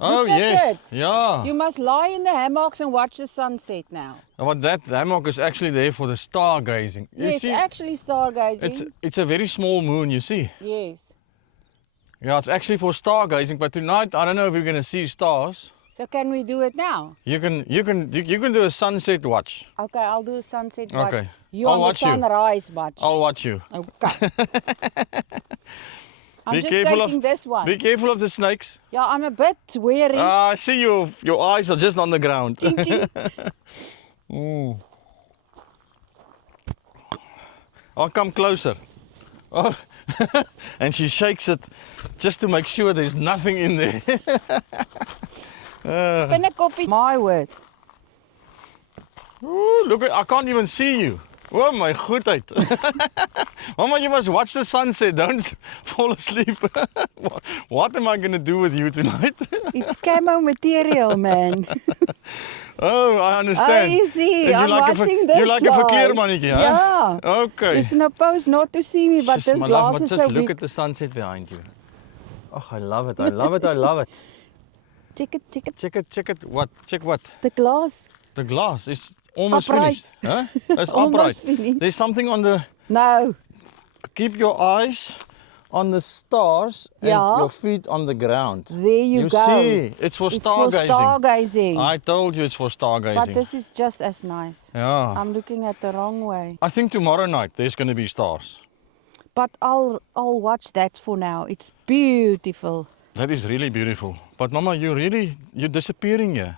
Oh Look at yes. it. Yeah. You must lie in the hammocks and watch the sunset now. But that hammock is actually there for the stargazing. You Yes, see, actually stargazing. it's a very small moon, you see. Yes. Yeah, it's actually for stargazing, but tonight I don't know if you're gonna see stars. So can we do it now? You can do a sunset watch. Okay, I'll do a sunset watch. Okay. You I'll on watch the you. sunrise watch. I'll watch you. Okay. I'm Be just careful taking this one. Be careful of the snakes. Yeah, I'm a bit wary. I see your eyes are just on the ground. Ching, ching. I'll come closer. Oh. And she shakes it just to make sure there's nothing in there. Spinnekoppie. My word. Ooh, look, I can't even see you. Oh my goodheid. Mama, you must watch the sunset. Don't fall asleep. What am I going to do with you tonight? It's camo material, man. Oh, I understand. I see. And I'm watching this You like a side. verkleermannetje, huh? Yeah. Okay. It's supposed not to see me, but Just, this my love, glass but is just so look big. at the sunset behind you. Oh, I love it. I love it. I love it. Check it. Check it. What? Check what? The glass. The glass is almost Upright. finished. Huh? It's Almost upright. finished. There's something on the... No. Keep your eyes on the stars and Yeah. your feet on the ground. There you go. see, it's for It's stargazing. for stargazing. I told you it's for stargazing. But this is just as nice. Yeah. I'm looking at the wrong way. I think tomorrow night there's going to be stars. But I'll watch that for now. It's beautiful. That is really beautiful. But Mama, you're disappearing here.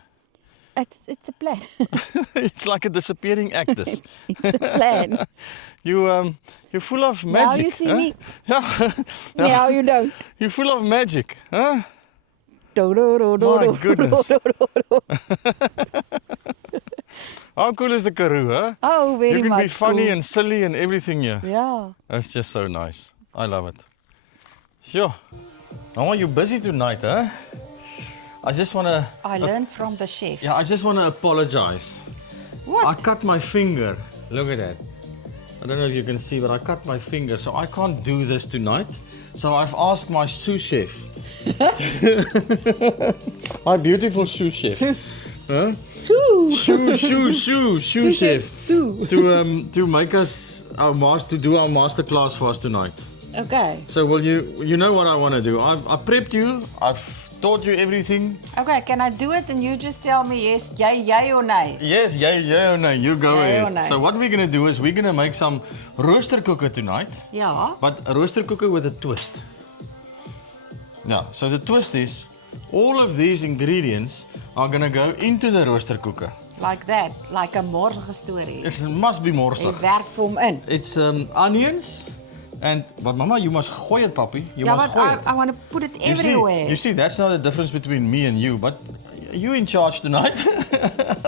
It's a plan. It's like a disappearing actress. It's a plan. You're full of magic. Now you see huh? me. Yeah. Now you don't. You're full of magic, huh? My goodness. How cool is the Karoo, huh? Oh, very You can much be funny cool. and silly and everything here. Yeah. That's just so nice. I love it. Sure. Mama, you're busy tonight, huh? I just want to... I learned from the chef. Yeah, I just want to apologize. What? I cut my finger. Look at that. I don't know if you can see, but I cut my finger, so I can't do this tonight. So I've asked my sous chef. My beautiful sous chef. Huh? Sous chef. Sue. To make us to do our master class for us tonight. Okay. So will you know what I want to do? I prepped you. I've taught you everything. Okay, can I do it and you just tell me yes, yay or nay? Yes, yeah, no, you go Yay or ahead. nay? So what we're gonna do is we're gonna make some roosterkoeken tonight, Ja. but a roosterkoeken with a twist. Yeah, so the twist is all of these ingredients are gonna go into the roosterkoeken. Like that, like a morgen story. It must be more Jy so. werk vir hom in. It's onions, but Mama, you must gooi it, Papi. You Yeah, must but gooi it. I want to put it You see, everywhere. you see, that's not the difference between me and you, but you in charge tonight.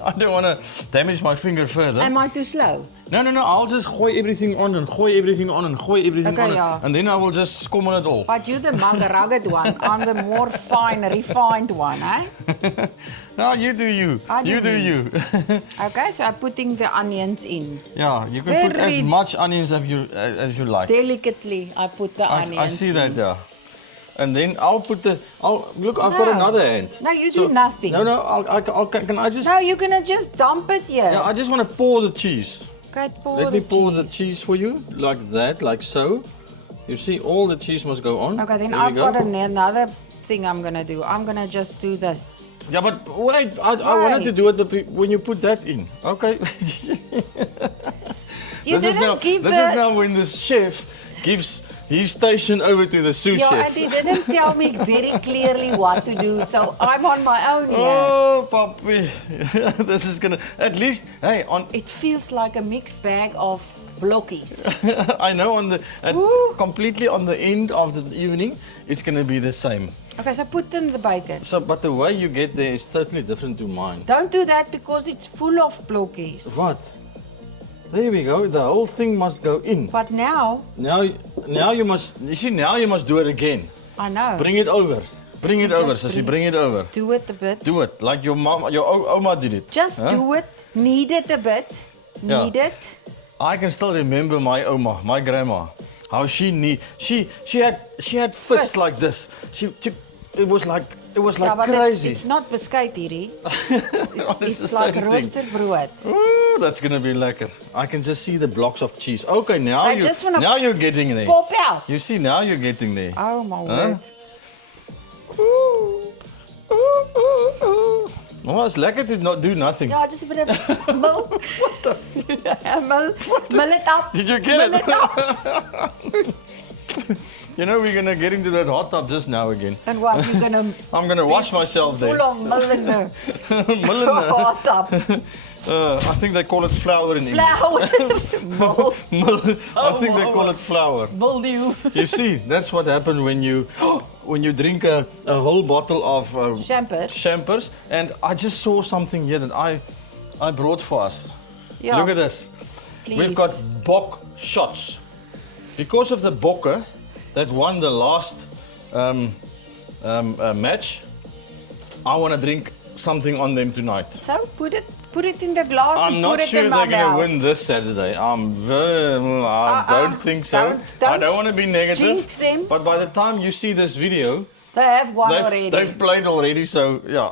I don't want to damage my finger further. Am I too slow? No, I'll just gooi everything on and gooi everything on and gooi everything Okay, on. yeah. And then I will just skom on it all. But you're the rugged one. I'm the more fine, refined one, eh? No, you do you. I do You do me. you. Okay, so I'm putting the onions in. Yeah, you can put as Very- much onions as you like. Delicately, I put the onions I see in. that, yeah. And then I'll put look, I've got No. another hand. No, you do nothing. No, can I just... No, you're going to just dump it here. Yeah, I just want to pour the cheese. Okay, pour Let me the pour cheese. the cheese for you, like that, like so. You see, all the cheese must go on. Okay, then There we I've go. got another thing I'm going to do. I'm going to just do this. Yeah, but wait, I wanted to do it when you put that in. Okay. You didn't give this is now when the chef gives his station over to the sous Yeah, chef. and he didn't tell me very clearly what to do, so I'm on my own here. Oh, Papi. This is gonna, at least, hey, It feels like a mixed bag of blokkies. I know Woo. completely on the end of the evening, it's gonna be the same. Okay, so put in the bacon. So, but the way you get there is totally different to mine. Don't do that because it's full of blokkies. What? There we go. The whole thing must go in. But now, Now you must. You see, now you must do it again. I know. Bring it over. Bring it over, Just Sissy. Bring it over. Do it a bit. Do it like your mom, your Oma did it. Just Huh? do it. Knead it a bit. Yeah. Knead it. I can still remember my Oma, my grandma, how she had fists Fists. like this. It was like Yeah, but crazy. it's not beskuit hierdie. It's the It's like same thing. roasted brood. Ooh, that's gonna be lekker. I can just see the blocks of cheese. Okay, now I just wanna now you're getting there. Pop out. You see, now you're getting there. Oh my Huh? word. Well, it's lekker to not do nothing. Ja, just a bit of milk. What the? Mill it up. Did you get Mill it? it up. You know, we're gonna get into that hot tub just now again. And what, you're gonna I'm gonna wash myself full there. of mill in the Millen, hot up. I think they call it flour in English. Flour. Mill. I think they call it flour. Mildew. You see, that's what happened when you drink a whole bottle of champers. And I just saw something here that I brought for us. Yeah. Look at this. Please. We've got bock shots. Because of the bokke that won the last match, I want to drink something on them tonight. So put it in the glass I'm and not put it sure in they're my going to mouth. win this Saturday. I don't think so. I don't want to be negative. Jinx them. But by the time you see this video, They have one already. They've played already, so yeah.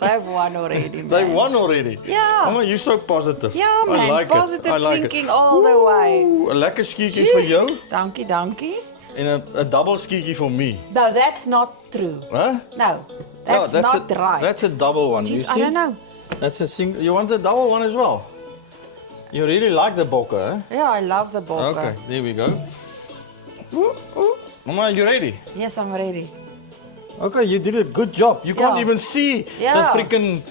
They have one already, man. They won already. Yeah. Mama, you're so positive. Ja, man. I like Positive it. I like thinking it. all the way. Ooh, 'n lekker skiekie vir jou Dankie, dankie. en 'n double skiekie for me. No, that's not true. Huh? No, that's not right. That's a double one. You Jeez, see? I don't know. That's a single. You want the double one as well? You really like the bokke, huh? Yeah, I love the bokke. Okay, there we go. Mama, you ready? Yes, I'm ready. Okay, you did a good job. You can't Yeah. even see the Yeah. To freaking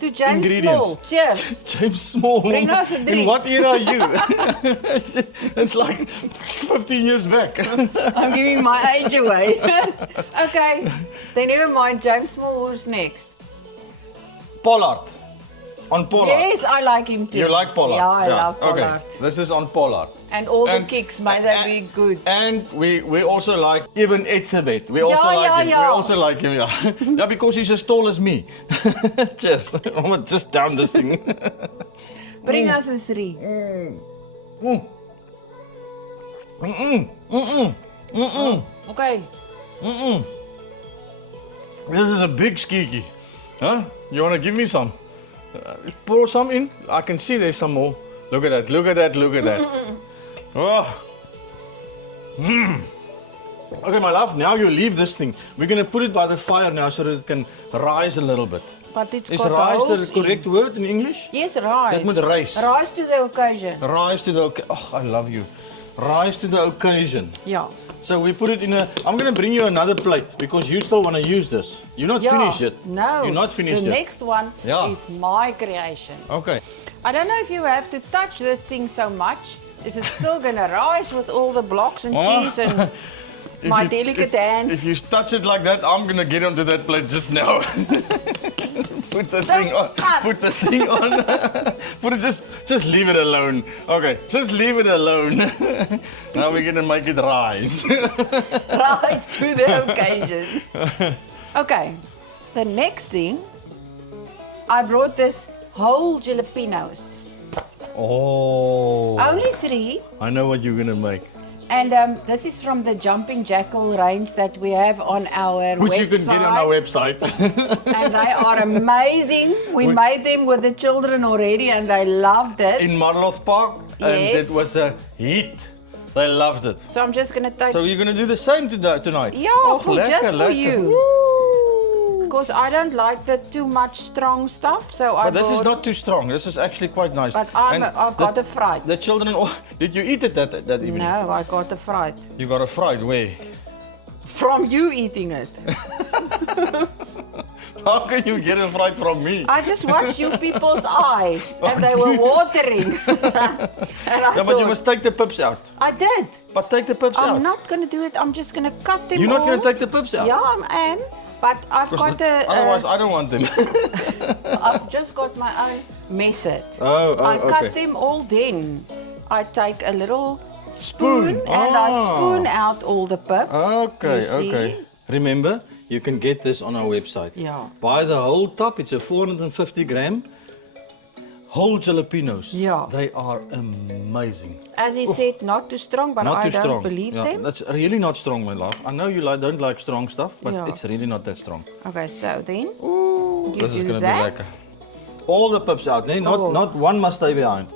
James ingredients. Small. Cheers. James Small. Bring Mama. us a In drink. what era are you? It's like 15 years back. I'm giving my age away. Okay, then never mind. James Small, who's next? Pollard. On Pollard. Yes, I like him too. You like Pollard? Yeah, I love Pollard. Okay. This is on Pollard. And all the And- kicks, may they be good. And we also like Ibn Etzebet. We also Yeah, like yeah, him. yeah. We also like him, yeah. Yeah, because he's as tall as me. Cheers. I'm gonna just down this thing. Bring us a 3. Okay. This is a big skiki. Huh? You wanna give me some? Pour some in. I can see there's some more. Look at that, look at that, look at that. Oh. Okay, my love, now you leave this thing. We're gonna put it by the fire now so that it can rise a little bit. But it's Is got rise holes the correct word in English? Yes, rise. That moet rise. Rise to the occasion. Rise to the Oh, I love you. Rise to the occasion. Yeah. So we put it in a. I'm gonna bring you another plate because you still wanna use this. You're not finished yet. No. You're not finished The yet. next one Yeah. is my creation. Okay. I don't know if you have to touch this thing so much. Is it still gonna rise with all the blocks and Mama, cheese and my delicate hands? If you touch it like that, I'm gonna get onto that plate just now. Put this thing on. cut. Put this thing on. Put it just leave it alone. Okay, just leave it alone. Now we're gonna make it rise. Rise to the occasion. Okay. The next thing, I brought this whole jalapenos. Oh. Only 3. I know what you're gonna make. And this is from the Jumping Jackal range that we have on our Which website. you can get on our website. And they are amazing. We made them with the children already and they loved it. In Marloth Park. And Yes. it was a hit. They loved it. So I'm just going to take... So you're gonna do the same tonight? yeah, Oh, for lekker, just for lekker. you. Woo. Because I don't like the too much strong stuff. So I But this is bought- not too strong. This is actually quite nice. But And I've got a fright. The children, did you eat it that evening? No, I got a fright. You got a fried where? From you eating it. How can you get a fright from me? I just watched you people's eyes and they were watering. And I Yeah, but you thought, must take the pips out. I did. But take the pips I'm out. not going to do it. I'm just going to cut them You're not going all. to take the pips out? Yeah, I am. But I've 'Cause got a... otherwise, I don't want them. I've just got my own method. Oh, I okay. cut them all then. I take a little spoon and I Ah. spoon out all the pips. Okay, you see? okay. Remember, you can get this on our website. Yeah. Buy the whole top. It's a 450 gram. Whole jalapenos. Yeah. They are amazing. As he said, not too strong, but Not I too don't strong. believe Yeah, them. that's really not strong, my love. I know you don't like strong stuff, but Yeah. it's really not that strong. Okay, so then you This is do gonna be that. lekker. All the pips out, nee? Oh. Not one must stay behind.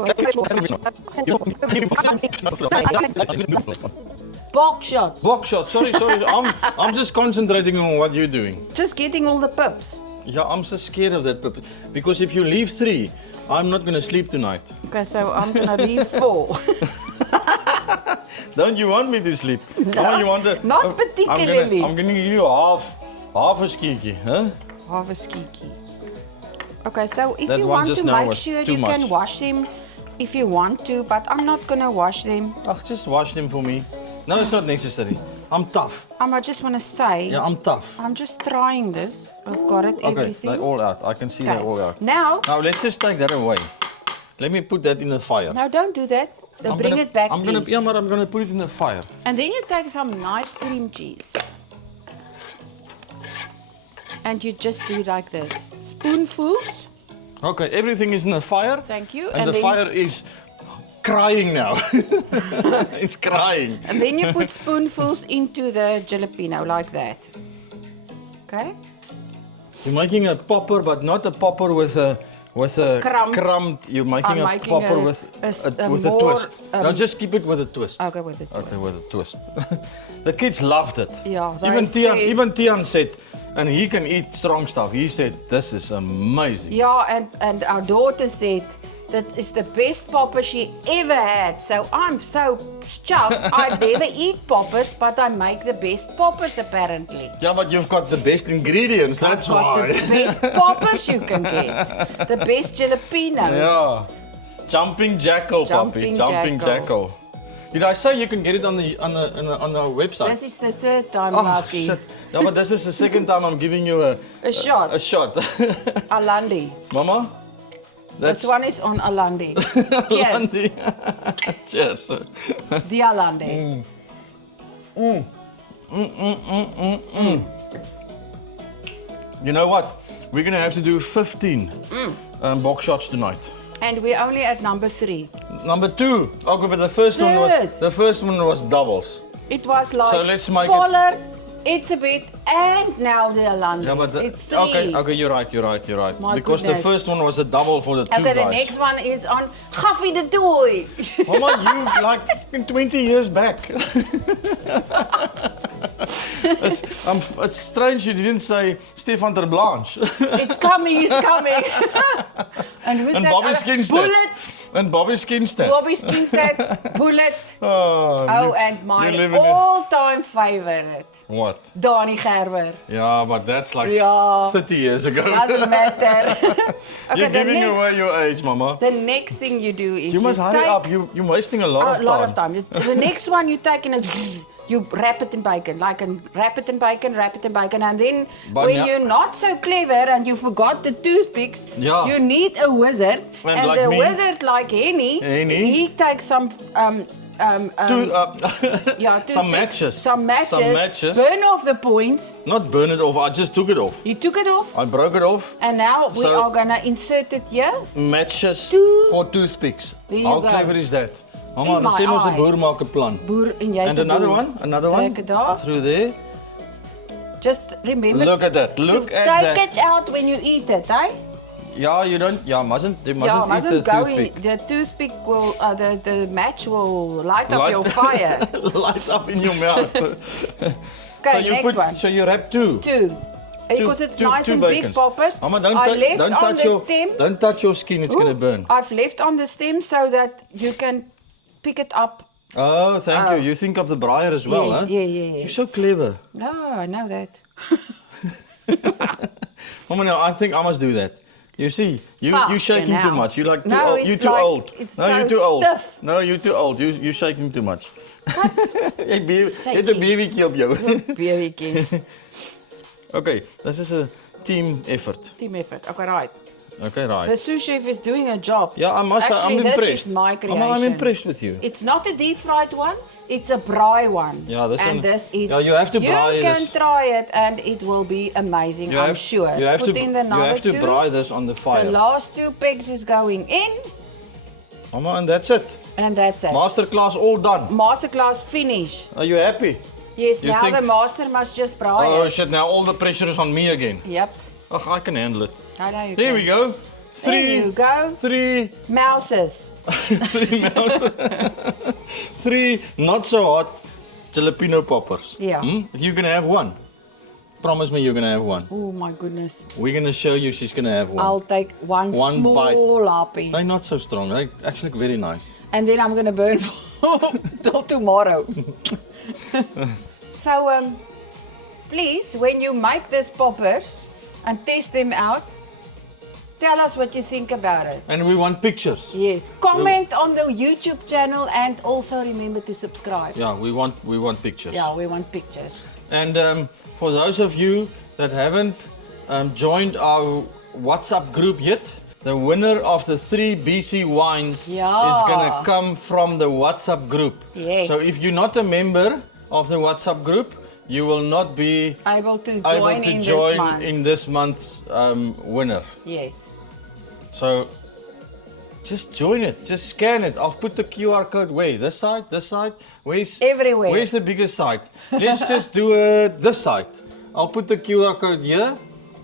Box shots. Box shot. Sorry. I'm just concentrating on what you're doing. Just getting all the pips. Yeah, I'm so scared of that pip. Because if you leave 3, I'm not gonna sleep tonight. Okay, so I'm gonna leave 4. Don't you want me to sleep? No, Oh, you want the, not particularly. I'm gonna give you half a skiekie, huh? Half a skiki. Okay, so if That you one want just to now make was sure too you can much. wash them if you want to, but I'm not gonna wash them. Just wash them for me. No, it's not necessary. I'm tough. I just want to say, Yeah, I'm tough. I'm just trying this. I've got it, Okay, everything. they're all out. I can see they're Okay. all out. Now, Now let's just take that away. Let me put that in the fire. now don't do that. I'm Bring gonna- it back, I'm gonna, please. yeah, but I'm gonna put it in the fire. And then you take some nice cream cheese. And you just do like this. Spoonfuls. Okay, everything is in the fire. Thank you. And the then fire is crying now. It's crying. And then you put spoonfuls into the jalapeno like that. Okay? You're making a popper, but not a popper with a Crumbed. You're making I'm a making popper a- with a with a more, twist. No, just keep it with a twist. Okay, with it. Okay, with a twist. The kids loved it. Yeah, they Even said- Tian said, and he can eat strong stuff. He said, "This is amazing." Yeah, and our daughter said that is the best popper she ever had. So I'm so chuffed. I never eat poppers, but I make the best poppers apparently. Yeah, but you've got the best ingredients. That's I've got why. the best poppers you can get. The best jalapenos. Yeah. Jumping jackal, puppy. Jumping Jumping jackal. jackal. Did I say you can get it on the website? This is the third time, Oh, Lucky. shit. Yeah, but this is the second time I'm giving you A shot. A shot. Alandi. Mama? This one is on Alandi. Cheers. Alandi. Cheers. The Alandi. You know what? We're gonna have to do 15 box shots tonight. And we're only at number 3. Number 2. Okay, but the first one was doubles. It was like So let's make it- Pollard, it's a bit, and now the Alandi. Yeah, but It's 3. okay, you're right. My because goodness. the first one was a double for the two Okay, guys. the next one is on Gaffie the Toy. Mama, you like fucking 20 years back. It's strange you didn't say Stefan ter Blanche. It's coming. And who's And that? Bobby other- Skinstad. Bullet. And Bobby Skinstad. Bobby Skinstad. Bullet. Oh, And my you're living in- all-time favorite, What? Donnie Gerber. Yeah, but that's like Yeah. 30 years ago. Doesn't matter. Okay, You're giving away your age, Mama. the next thing you do is You must hurry take up. You're wasting a lot of time. a lot of time. The next one you take and you wrap it in bacon, wrap it in bacon, and then But when yeah. you're not so clever and you forgot the toothpicks, Yeah. you need a wizard. And like the me. wizard, like Henny, he takes some Some matches. some matches, Burn. burn off the points. Not burn it off. I just took it off. You took it off, I broke it off. and now we So- are gonna insert it here. Matches for toothpicks. There you How go. clever is that? In Mama, my sê mos 'n eyes. boer maak 'n plan. Boer en jy's And 'n another boer. one, another one. Trek it daar. Through there. Just remember. Look at that. Look at Take that. it out when you eat it, eh? Yeah, you mustn't Yeah, eat mustn't the go toothpick. in. The toothpick will, the match will light up Light- your fire. Light up in your mouth. Okay, next one. So you wrap 2. 2. Because it's nice two and big bacons. poppers. Mama, I left don't on touch the your stem. don't touch your skin. It's gonna burn. I've left on the stem so that you can pick it up. Oh, thank you. You think of the briar as well, Yeah, huh? yeah. You're so clever. Oh, I know that. Mama, no, I think I must do that. You see, you Fucking shaking too hell. much. You like too No, old. You're it's too like- old. it's No, so you're too old. stiff. No, you're too old. You shaking too much. Ek het 'n Shaking. babytjie op jou. Baby Okay, this is a team effort. Team effort. Okay, right. Okay, right. The sous chef is doing a job. Yeah, I must say, Actually, I'm this impressed. is my creation. I'm impressed with you. It's not a deep fried one. It's a braai one. Yeah, this and one- this is. Yeah, you have to braai You can this. try it, and it will be amazing. I'm sure. You have Put to, in the you have to two. braai this on the fire. The last 2 pegs is going in, Mama, and that's it. and that's it. Masterclass all done. Masterclass finish. Are you happy? Yes. You Now think- the master must just braai Oh it. shit, now all the pressure is on me again. Yep. Ugh, I can handle it. I know you Here can. we go. There you go. 3 Mouses. 3 not so hot jalapeno poppers. Yeah. You're gonna have one. Promise me you're gonna have one. Oh my goodness. We're gonna show you she's gonna have one. I'll take one One small bite. lappie. They're not so strong. They actually look very nice. And then I'm gonna burn till tomorrow. So, please, when you make these poppers and test them out, tell us what you think about it. And we want pictures. Yes, comment on the YouTube channel and also remember to subscribe. Yeah, we want pictures. Yeah, we want pictures. And for those of you that haven't joined our WhatsApp group yet, the winner of the 3 BC wines Yeah. is gonna come from the WhatsApp group. Yes. So if you're not a member of the WhatsApp group, you will not be Able to able join to in join this month. in this month's winner. Yes. So just join it. Just scan it. I'll put the QR code where? This side? This side? Everywhere. Where's the biggest side? Let's just do it this side. I'll put the QR code here.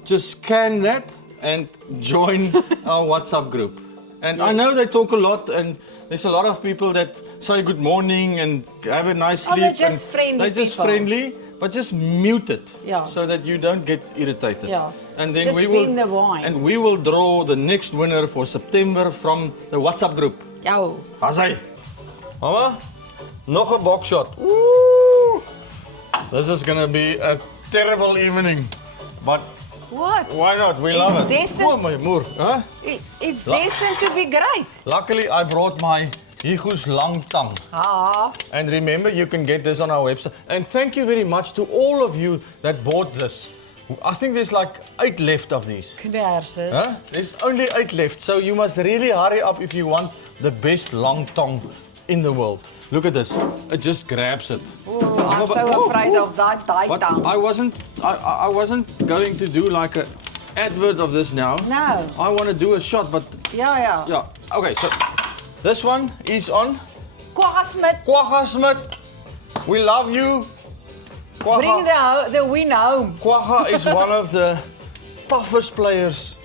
Just scan that and join our WhatsApp group. And I know they talk a lot, and there's a lot of people that say good morning and have a nice sleep. they're just and friendly They're just people. friendly, but just mute it Yeah. so that you don't get irritated. Yeah. And then Just we will, win the wine. And we will draw the next winner for September from the WhatsApp group. Jou. As hy. Mama, nog 'n box shot. Woo! This is gonna be a terrible evening, but What? why not? We love it. destined- Oh my moer, huh? It's destined to be great. Luckily, I brought my Higo's lang tang. Ah, And remember, you can get this on our website. And thank you very much to all of you that bought this. I think there's like 8 left of these. knerses. Huh? There's only 8 left, so you must really hurry up if you want the best lang tang in the world. Look at this. It just grabs it. I'm so afraid of that But tongue. I wasn't going to do like a advert of this now. No. I want to do a shot, but Ja. yeah. Okay, so this one is on Kwaggasmit, Quagga Smit. We love you. bring the win home. Quagga is one of the toughest players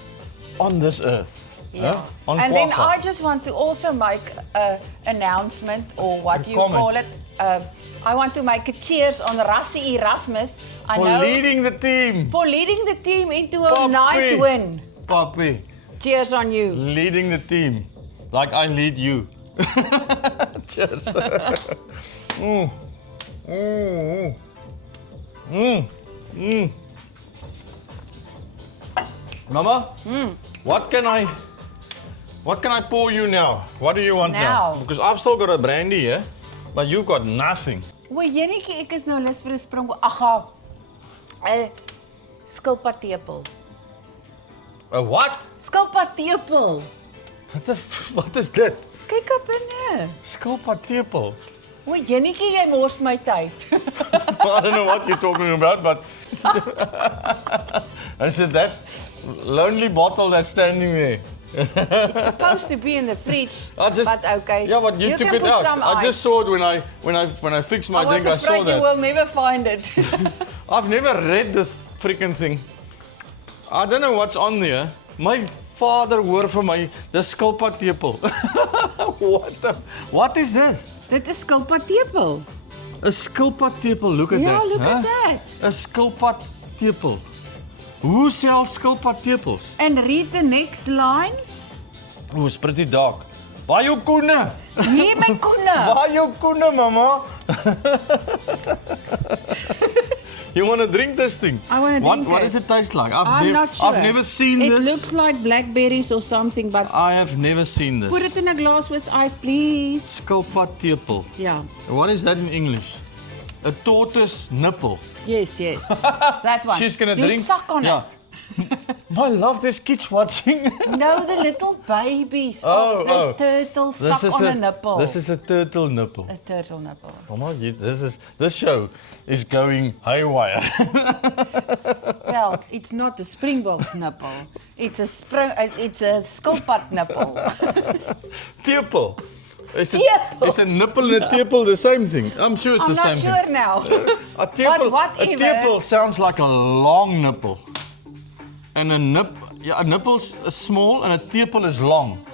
on this earth. Yeah. Huh? On And then Quagga. I just want to also make an announcement, or what you comment. call it. I want to make a cheers on Rassie Erasmus. I For know leading the team. for leading the team into a Poppy. nice win. Poppy, Cheers on you. leading the team. Like I lead you. Cheers. mm. Mm. Mm. Mm. Mama, what can I pour you now? What do you want now? Now. Because I've still got a brandy here, but you got nothing. O, Jenetjie, ek is nou lus vir 'n springbok. Agga. 'n skilpadtepel. A what? Skilpadtepel. What is dit? Kyk op binne. Skilpadtepel. O, Jenetjie, jy mors my tyd. I don't know what you're talking about, but is it that lonely bottle that's standing there? It's supposed to be in the fridge. But okay. Yeah, but you took can it put out. some I ice. just saw it when I fixed my drink. I was saw afraid you that. will never find it. I've never read this freaking thing. I don't know what's on there. My father hoor vir my, dis skilpadtepel. What is this? Dit is skilpadtepel. 'n Skilpadtepel. Look at Ja, that. look at that. 'n Skilpadtepel. Hoe sell skilpadtepels? And read the next line. Oh, it's pretty dark. Waar jou koene? Hier my konne. Waar jou koene, mama? You want to drink this thing? I wanna drink What it. does it taste like? I'm not sure. I've never seen it this. It looks like blackberries or something, but I have never seen this. put it in a glass with ice, please. Skilpadtepel. Yeah. What is that in English? A tortoise nipple. Yes. That one. She's gonna you drink. suck on yeah. My love, there's kids watching. it. No, the little babies Oh, of the oh. turtle suck on a nipple. This is a turtle nipple. a turtle nipple. Mama, this show is going haywire. Well, it's not a springbok nipple. It's a skilpad nipple. Tepel. Tepel. Is a nipple and a tepel the same thing? I'm sure it's I'm the not same sure thing. now. A tepel, whatever. a tepel sounds like a long nipple. And a nipple's small and a tepel is long.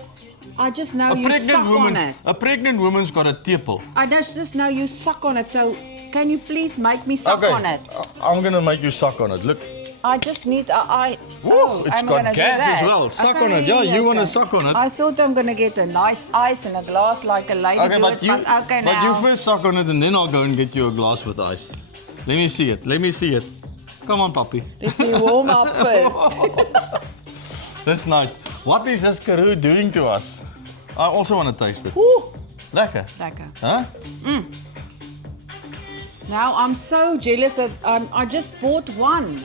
I just know you suck on it. A pregnant woman's got a tepel. I just know you suck on it. So can you please make me suck on it? I'm gonna make you suck on it. Look. I just need It's I'm got gonna do gas that. as well. Suck on it. Yeah, you wanna suck on it. I thought I'm gonna get a nice ice in a glass like a lady Okay, do but it, you, but okay but now. you first suck on it and then I'll go and get you a glass with ice. Let me see it. Let me see it. Come on, puppy. Let me warm up first. This night. What is this Karoo doing to us? I also want to taste it. Ooh, Lekker. lekker. Huh? Now I'm so jealous that I just bought one.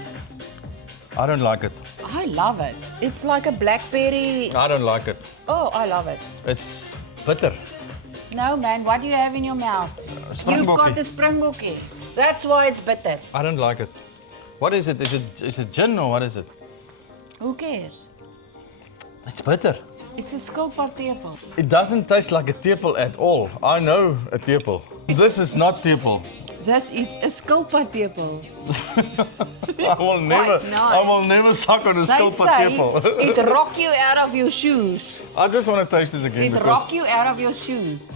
I don't like it. I love it. It's like a blackberry. I don't like it. Oh, I love it. It's bitter. No, man, what do you have in your mouth? You've got a springbokkie. That's why it's bitter. I don't like it. What is it? Is it gin or what is it? Who cares? It's bitter. It's a skilpad tepel. It doesn't taste like a tepel at all. I know a tepel. This is not tepel. This is a skilpad tepel. I will never suck on a They skilpad say tepel. it rock you out of your shoes. I just want to taste it again. It because- rock you out of your shoes.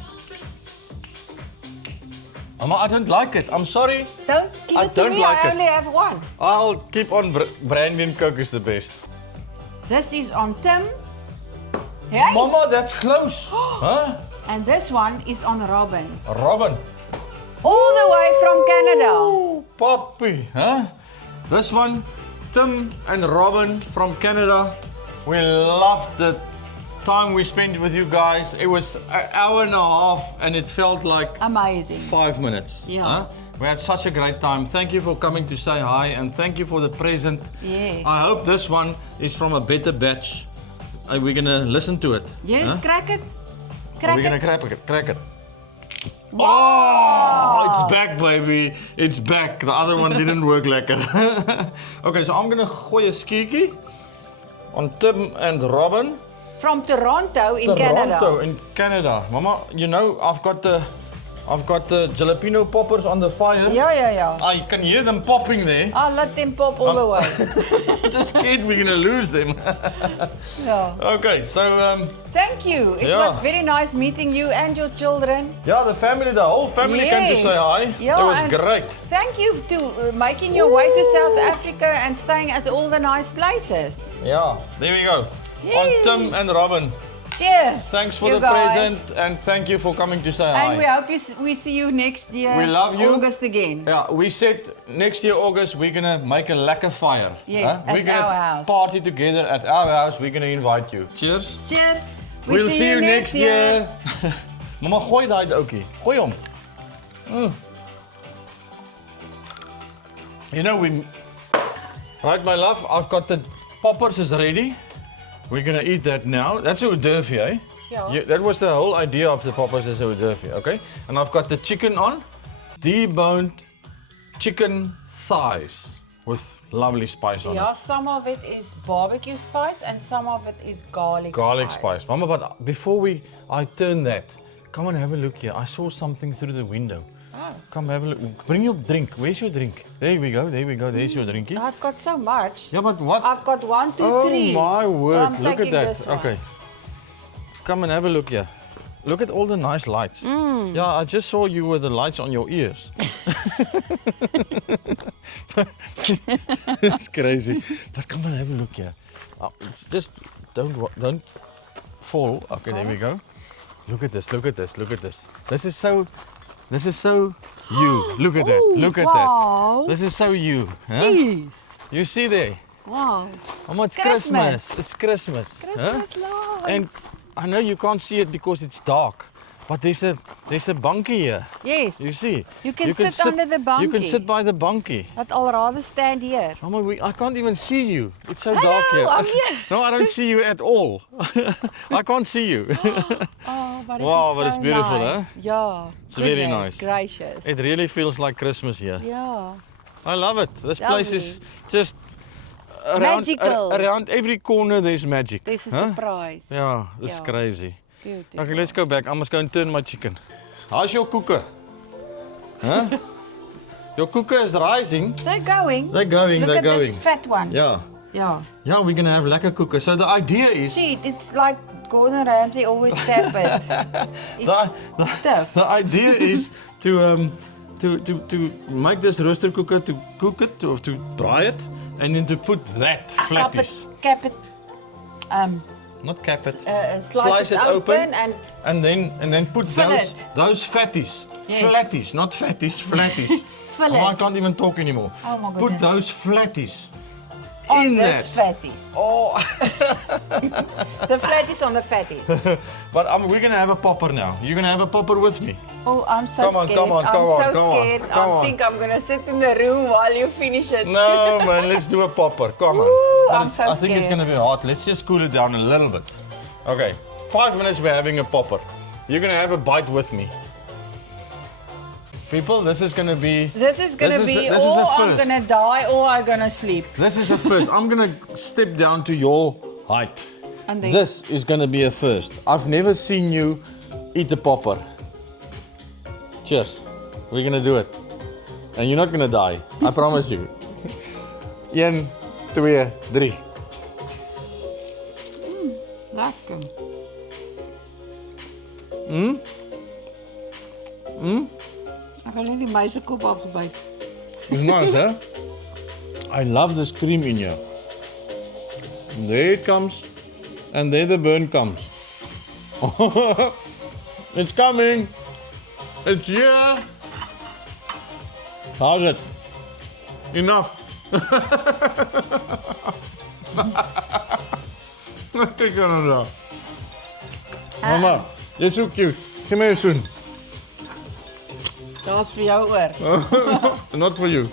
Mama, I don't like it. I'm sorry. Don't give I it to don't me, like I it. only have one. I'll keep on brandy and Coke is the best. This is on Tim. Hey? Mama, that's close. Huh? And this one is on Robin. Robin. All the way from Canada. Oh, puppy, huh? This one, Tim and Robin from Canada. We loved the time we spent with you guys. It was an hour and a half and it felt like Amazing. 5 minutes. Yeah. Huh? We had such a great time. Thank you for coming to say hi and thank you for the present. Yes. I hope this one is from a better batch. Are we gonna listen to it? Yes, Huh? crack it. Are Crack we gonna it. crack it? Oh, it's back, baby. It's back. The other one didn't work lekker. Okay, so I'm gonna gooi 'n skiekie on Tim and Robin. From Toronto in Toronto Canada. in Canada. Mama, you know I've got the jalapeno poppers on the fire. Yeah. I can hear them popping there. I'll let them pop all the way. I'm just scared we're gonna lose them. Yeah. Okay, so Thank you. It Yeah. was very nice meeting you and your children. yeah, the whole family came to say hi. Yeah, It was and great. Thank you to making your way to South Africa and staying at all the nice places. Yeah, there we go. On Yay. Tim and Robin. Cheers. Thanks for you the guys. present and thank you for coming to say And hi. we hope we see you next year. We love you. August again. Yeah, we said next year August we're gonna make a lekker fire. Yes, at we're gonna our house. party together at our house. We're gonna invite you. Cheers. Cheers. We'll see you next year. Mama, gooi daai ouetjie. Gooi hom. You know right, my love, I've got the poppers is ready. We're gonna eat that now. That's a hors d'oeuvre, eh? Yeah. That was the whole idea of the poppers is a hors d'oeuvre, okay? And I've got the chicken on, deboned chicken thighs with lovely spice on Yeah, it. some of it is barbecue spice and some of it is Garlic spice. Mama, but before I turn that, come and have a look here. I saw something through the window. Oh. Come have a look. Bring your drink. Where's your drink? There we go. There's your drinky. I've got so much. Yeah, but what? I've got 1, 2, Oh 3. my word, I'm look at taking that. this one. Okay. Come and have a look here. Look at all the nice lights. Yeah, I just saw you with the lights on your ears. It's crazy. But come and have a look here. Just don't fall. Okay, there we go. Look at this. This is so you. Look at that. Look at wow. that. This is so you. Huh? Jeez. You see there? Wow. Oh, it's Christmas. Christmas. It's Christmas. Christmas lights. And I know you can't see it because it's dark, but there's a bunkie here. Yes. You see? You can sit under the You can bunkie. sit by the bunkie. But I'll rather stand here. Mama, I can't even see you. It's so I dark know, here. I'm here. No, I don't see you at all. I can't see you. Oh, but Wow, it is but it's so beautiful, nice. Yeah. It's very Goodness nice. Gracious. It really feels like Christmas here. Yeah. I love it. This place is just Magical. around every corner there's magic. There's a huh? surprise. Yeah, it's Yeah. crazy. Beautiful. Okay, let's go back. I must go and turn my chicken. How's your cooker? Huh? Your cooker is rising. They're going. They're going, Look they're at this going. fat one. Yeah. Yeah. Yeah, we're gonna have lekker cooker. So the idea is See, it's like Gordon Ramsay always tap it. It's stiff. the idea is to make this roaster cooker, to cook it or to dry it, and then to put that flattish. Cap it, Not cap it. slice it open and then put Fill those fatties. Yes. Flatties, not fatties, flatties. Fill Oh, I it. can't even talk anymore. Oh my Put goodness. those flatties on in those that. fatties. Oh, The flatties on the fatties. but we're gonna have a popper now. You're gonna have a popper with me. Oh, I'm so Come on, scared. come on, come I'm on, so come on, scared. come I on. think I'm gonna sit in the room while you finish it. No, man, let's do a popper. Come on. Ooh, But I'm so I think it's scared. gonna be hot. Let's just cool it down a little bit. Okay, 5 minutes we're having a popper. You're gonna have a bite with me. People, this is gonna be. This is gonna This is be, the- this is or the I'm first. gonna die, or I'm gonna sleep. This is a first. I'm gonna step down to your height. And then This is gonna be a first. I've never seen you eat a popper. Cheers. We're gonna do it. And you're not gonna die. I promise you. 1, 2, 3. lekker. Ek het net die meisie kop afgebyt. It's nice, huh? I love this cream in here. There it comes. And there the burn comes. It's coming. It's here. How's it? Enough. Take it on. Mama, you're so cute. Give me a soon. Daar's vir jou oor. Not for you.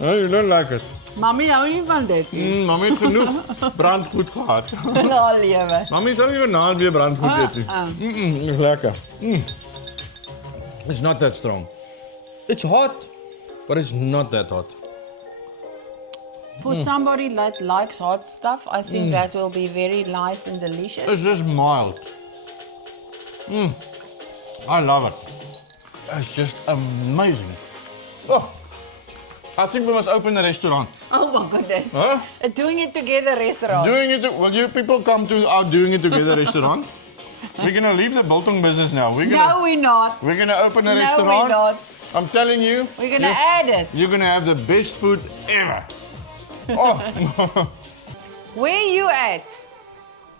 Oh, you don't like it. Mami hou nie van dit nie. Mami het genoeg brandgoed gehad. Na lewe. Mami sal nie vanaand weer brandgoed eet nie. Is lekker. It's not that strong. It's hot, but it's not that hot. For somebody that likes hot stuff, I think that will be very nice and delicious. It's just mild. I love it. It's just amazing. Oh, I think we must open the restaurant. Oh my goodness. Huh? A doing it together restaurant. Will you people come to our Doing It Together restaurant? We're gonna leave the biltong business now. No, we're not. We're gonna open a No, restaurant. we're not. I'm telling you. We're gonna add it. You're gonna have the best food ever. Oh, Where you at?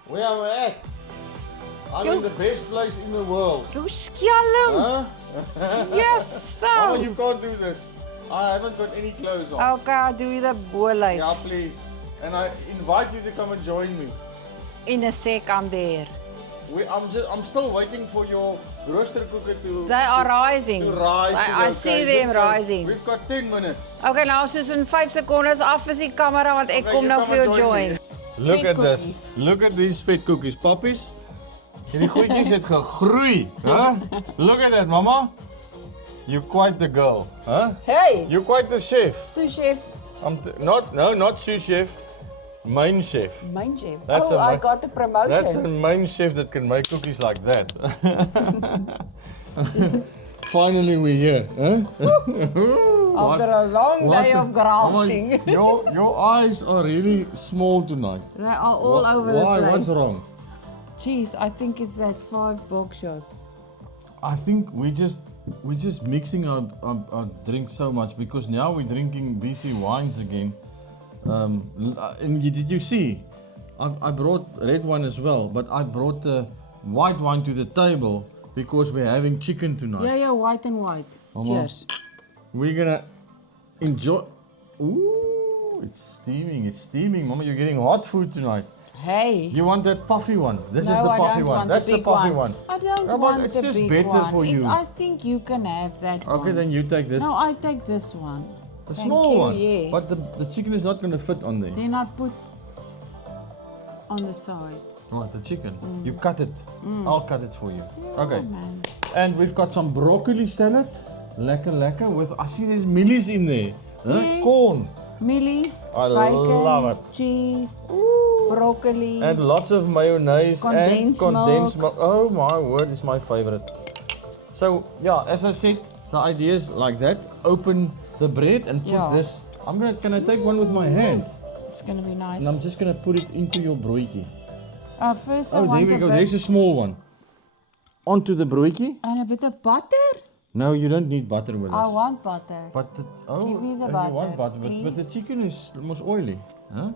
where am I at? I'm in the best place in the world. You skelm. Huh? Yes, Oh, so. you can't do this. I haven't got any clothes on. Okay, I'll do the boerlyf. Yeah, please. And I invite you to come and join me. In a sec, I'm there. I'm still waiting for your roosterkoeken to They are rising. to rise. I see them rising. We've got 10 minutes. Okay, nou soos in 5 sekondes af is die kamera want ek Okay, kom you nou come vir jou and join join. Look Vet at this. cookies. Look at these vet cookies. Poppies. Hierdie goedjies het gegroei, huh? Look at that, mama. You're quite the girl, huh? Hey, You're quite the chef. sous chef, Not sous chef. Main chef. myn chef. That's Oh, a I mi- got the That's a promotion. main chef that can make cookies like that. Finally we're here, huh? After a long day of grafting. Your eyes are really small tonight. They are all over the Why? place. What's wrong? Jeez, I think it's that 5 box shots. I think we're just mixing our drink so much because now we're drinking BC wines again. And did you see? I brought red wine as well, but I brought the white wine to the table because we're having chicken tonight. Yeah, white and white. Mama. Cheers. We're gonna enjoy. Ooh, it's steaming. Mama, you're getting hot food tonight. Hey. You want that puffy one? This No, is the I puffy don't one. want That's the the big puffy one. one. I don't but want it's the just big better one. for you. I think you can have that one. Okay, then you take this. No, I take this one. The Thank small you, one. yes. But the chicken is not going to fit on there. Then I put on the side. What, the chicken? You cut it. I'll cut it for you. Okay. Man. And we've got some broccoli salad. Lekker with, I see there's millies in there. Huh? Yes. Corn. Millies, I bacon, love it. cheese, broccoli. And lots of mayonnaise Condensed and condensed milk. Oh my word, it's my favorite. So, yeah, as I said, the idea is like that. Open the bread and put Yeah. this. Can I take one with my hand? It's gonna be nice. And I'm just going to put it into your broodjie. First I Oh, there want we a go. bit There's a small one. Onto the broodjie. and a bit of butter. No, you don't need butter with I this. want butter. But Give me the you butter, want butter, but the please. chicken is almost oily, huh?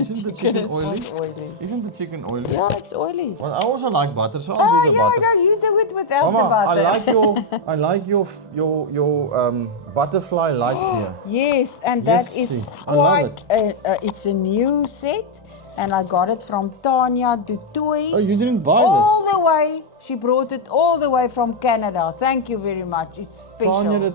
Isn't the Chicken chicken is oily? most oily. Isn't the chicken oily? Yeah, it's oily. Well, I also like butter, so I'll Oh do the yeah, butter. no, you do it without Mama, the butter. I like your butterfly lights here. Yes, and Yes, that is see, I love quite. It's a new set, and I got it from Tanya Dutoy. Oh, you didn't buy this? All the way. She brought it all the way from Canada. Thank you very much. It's special. Tanya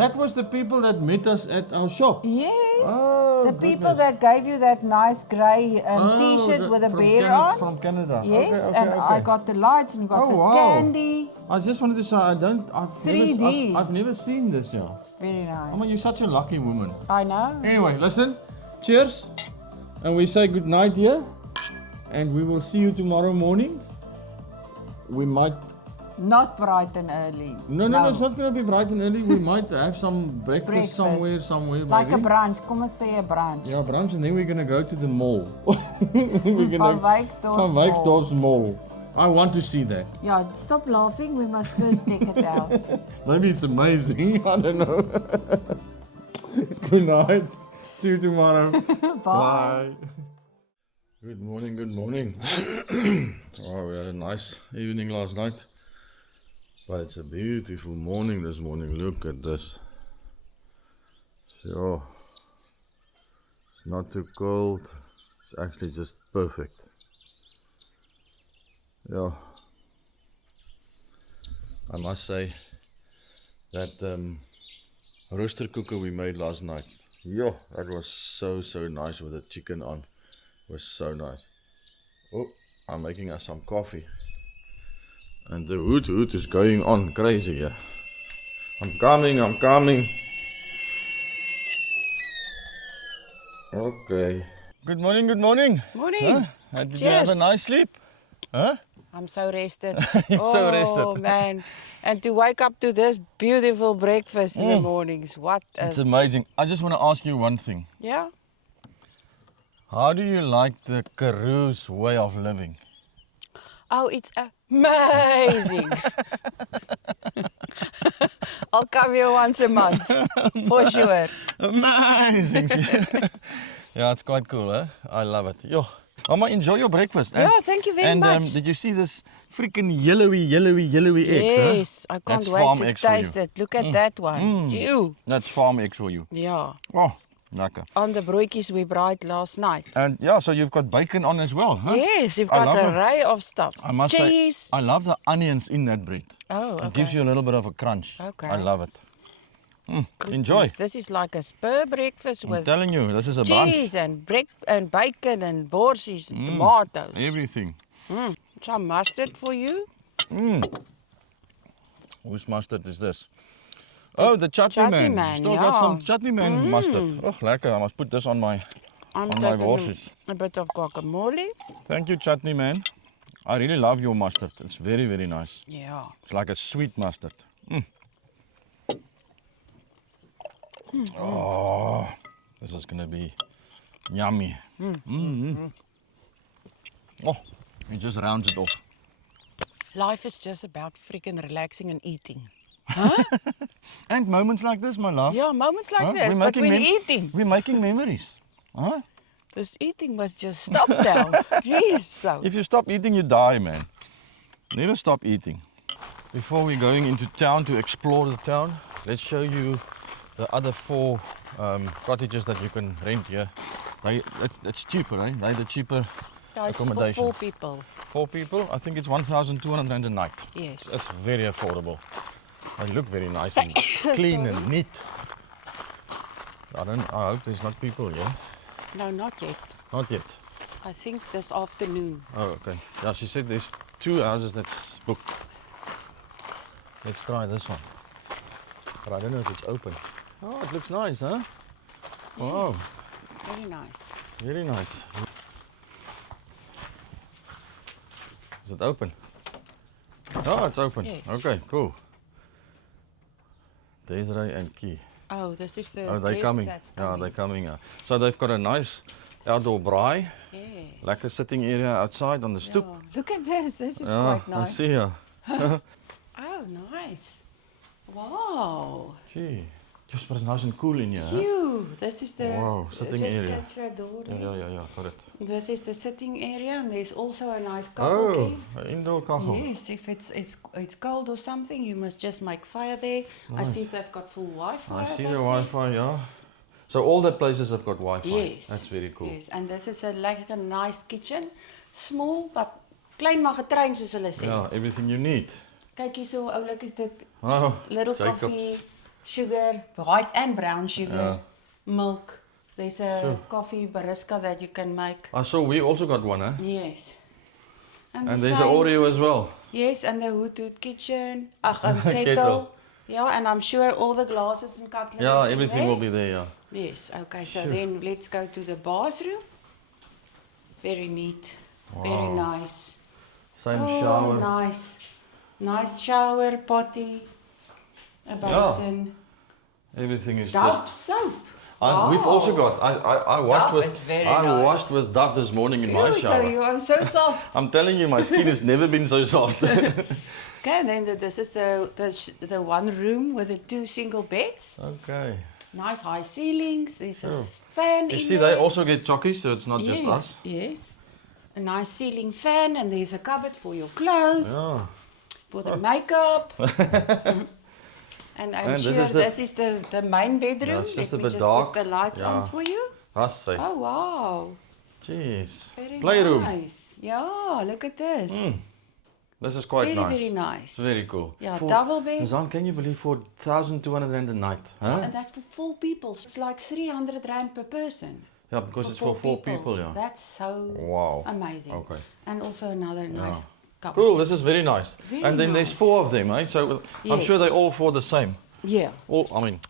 that was the people that met us at our shop. Yes. Oh, the people goodness. that gave you that nice grey Oh, t-shirt with a from bear Canada, on. From Canada. Yes, Okay, and okay, I okay. got the lights and you got Oh, the wow. candy. I just wanted to say I've 3D. Never, I've never seen this, yeah. Very nice. Mama, you're such a lucky woman. I know. Anyway, listen. Cheers. And we say good night here. and we will see you tomorrow morning. We might. Not bright and early. No, it's not going to be bright and early. We might have some breakfast somewhere. Like maybe. a brunch. Kom ons sê 'n brunch. Yeah, brunch, and then we're going to go to the mall. We're Van Wyksdorp. Van Wyksdorp's mall. I want to see that. Yeah, stop laughing. We must first check it out. Maybe it's amazing. I don't know. Good night. See you tomorrow. Bye. Good morning, good morning. Oh, we had a nice evening last night. But it's a beautiful morning this morning. Look at this. So, it's not too cold. It's actually just perfect. Yeah. I must say that roaster cooker we made last night. Yeah, that was so nice with the chicken on. It was so nice. Oh, I'm making us some coffee. And the hoot is going on crazy here. I'm coming. Okay. Good morning. Morning. Huh? Did you have a Cheers. nice sleep? Huh? I'm so rested. You're so rested. Oh, man. And to wake up to this beautiful breakfast in the mornings. What a... It's amazing. I just want to ask you one thing. Yeah? How do you like the Karoo's way of living? Oh, it's amazing. I'll come here once a month. For sure. Amazing. Yeah, it's quite cool, huh? I love it. Yo, Mama, enjoy your breakfast. Yeah, thank you very much. And did you see this freaking yellowy eggs? Yes, I can't That's wait farm to eggs for you. taste it. Look at that one. Ew. That's farm eggs for you. Yeah. Oh, lekker. On the broodjies we braaid last night. And yeah, so you've got bacon on as well, huh? Yes, you've I got love an it. array of stuff. I must Cheese. say, I love the onions in that bread. Oh, okay. It gives you a little bit of a crunch. Okay. I love it. Enjoy. Yes, this is like a spur breakfast I'm with telling you, this is a brunch. cheese and bacon and borsies and tomatoes. Everything. Some mustard for you. Whose mustard is this? Oh, the chutney, chutney man. man, Still got yeah. some chutney man mustard. Oh, lekker. I must put this on my I'm my taking borsies. a bit of guacamole. Thank you, chutney man. I really love your mustard. It's very, very nice. Yeah. It's like a sweet mustard. Oh, this is gonna be yummy. Oh, it just rounds it off. Life is just about freaking relaxing and eating. And moments like this, my love. Yeah, moments like Huh? this, but we're eating. We're making memories. Huh? This eating must just stop now. Jeez, so. If you stop eating, you die, man. Never stop eating. Before we're going into town to explore the town, let's show you the other 4 cottages that you can rent here. It's cheaper, eh? They're the cheaper Yeah, it's for accommodation. 4 people. 4 people, I think it's 1,200 rand a night. Yes. That's very affordable. They look very nice and clean and neat. I hope there's not people here. No, not yet. Not yet. I think this afternoon. Oh, okay. Yeah, she said there's 2 houses that's booked. Let's try this one. But I don't know if it's open. Oh, it looks nice, huh? Wow, Very nice. very nice. Is it open? Oh, it's open. Yes. Okay, cool. Desiree and Key. Oh, this is the Oh, they're guest coming. that's Yeah, coming. they're coming. Yeah. So they've got a nice outdoor braai, Yes. like a sitting area outside on the stoep. Yeah. Look at this. This is Yeah, quite nice. I see ya. Oh, nice. Wow. Gee, just was nice and cool in here. Huh? Phew. This is the Wow, sitting just area. catch that door there. Yeah, got it. This is the sitting area, and there's also a nice Oh, kachel. an indoor kachel. Yes, if it's cold or something, you must just make fire there. I see they've got full Wi-Fi. I as see the said. Wi-Fi, yeah. So all the places have got Wi-Fi. Yes. That's very cool. Yes, and this is like a nice kitchen, small but klein maar getrein soos hulle sê. Yeah, everything you need. Kyk hier so oulik is dit. Oh, Little Jacobs. coffee, sugar, white and brown sugar, Yeah. milk. There's a coffee barista that you can make. I saw we also got one, huh? Yes. And there's an Oreo as well. Yes, and the Hoot kitchen. Ach, a kettle. Kettle. Yeah, and I'm sure all the glasses and cutlery. Yeah, everything will be there, yeah. Yes, okay, so then let's go to the bathroom. Very neat. Very nice. Same Oh, shower. nice. Nice shower, potty, a basin. Everything is Dove just. soap. We've also got. I washed Dove is very I nice. washed with Dove this morning in my Ew, shower. so you are so soft. I'm telling you, my skin has never been so soft. Okay, and then this is the one room with the 2 single beds. Okay. Nice high ceilings. There's a fan You in see, there. they also get chockies, so it's not just us. Yes. A nice ceiling fan, and there's a cupboard for your clothes, Yeah. for the makeup. And I'm And this sure is the- this is the main bedroom. Yeah, it's just Let a me bit just dark. put the lights on Yeah. for you. That's safe. Oh, wow. Jeez. Very Playroom. nice. Yeah, look at this. This is quite Very, nice. very nice. Very cool. Yeah, double bed. Zan, can you believe for 1,200 rand a night? Huh? And that's for 4 people. So it's like 300 rand per person. Yeah, because it's for 4 people, yeah. That's so Wow. amazing. Okay. And also another nice cupboard. Cool, this is very nice. Very and then there's nice. 4 of them, eh? So I'm sure Yes. they're all 4 the same. Yeah.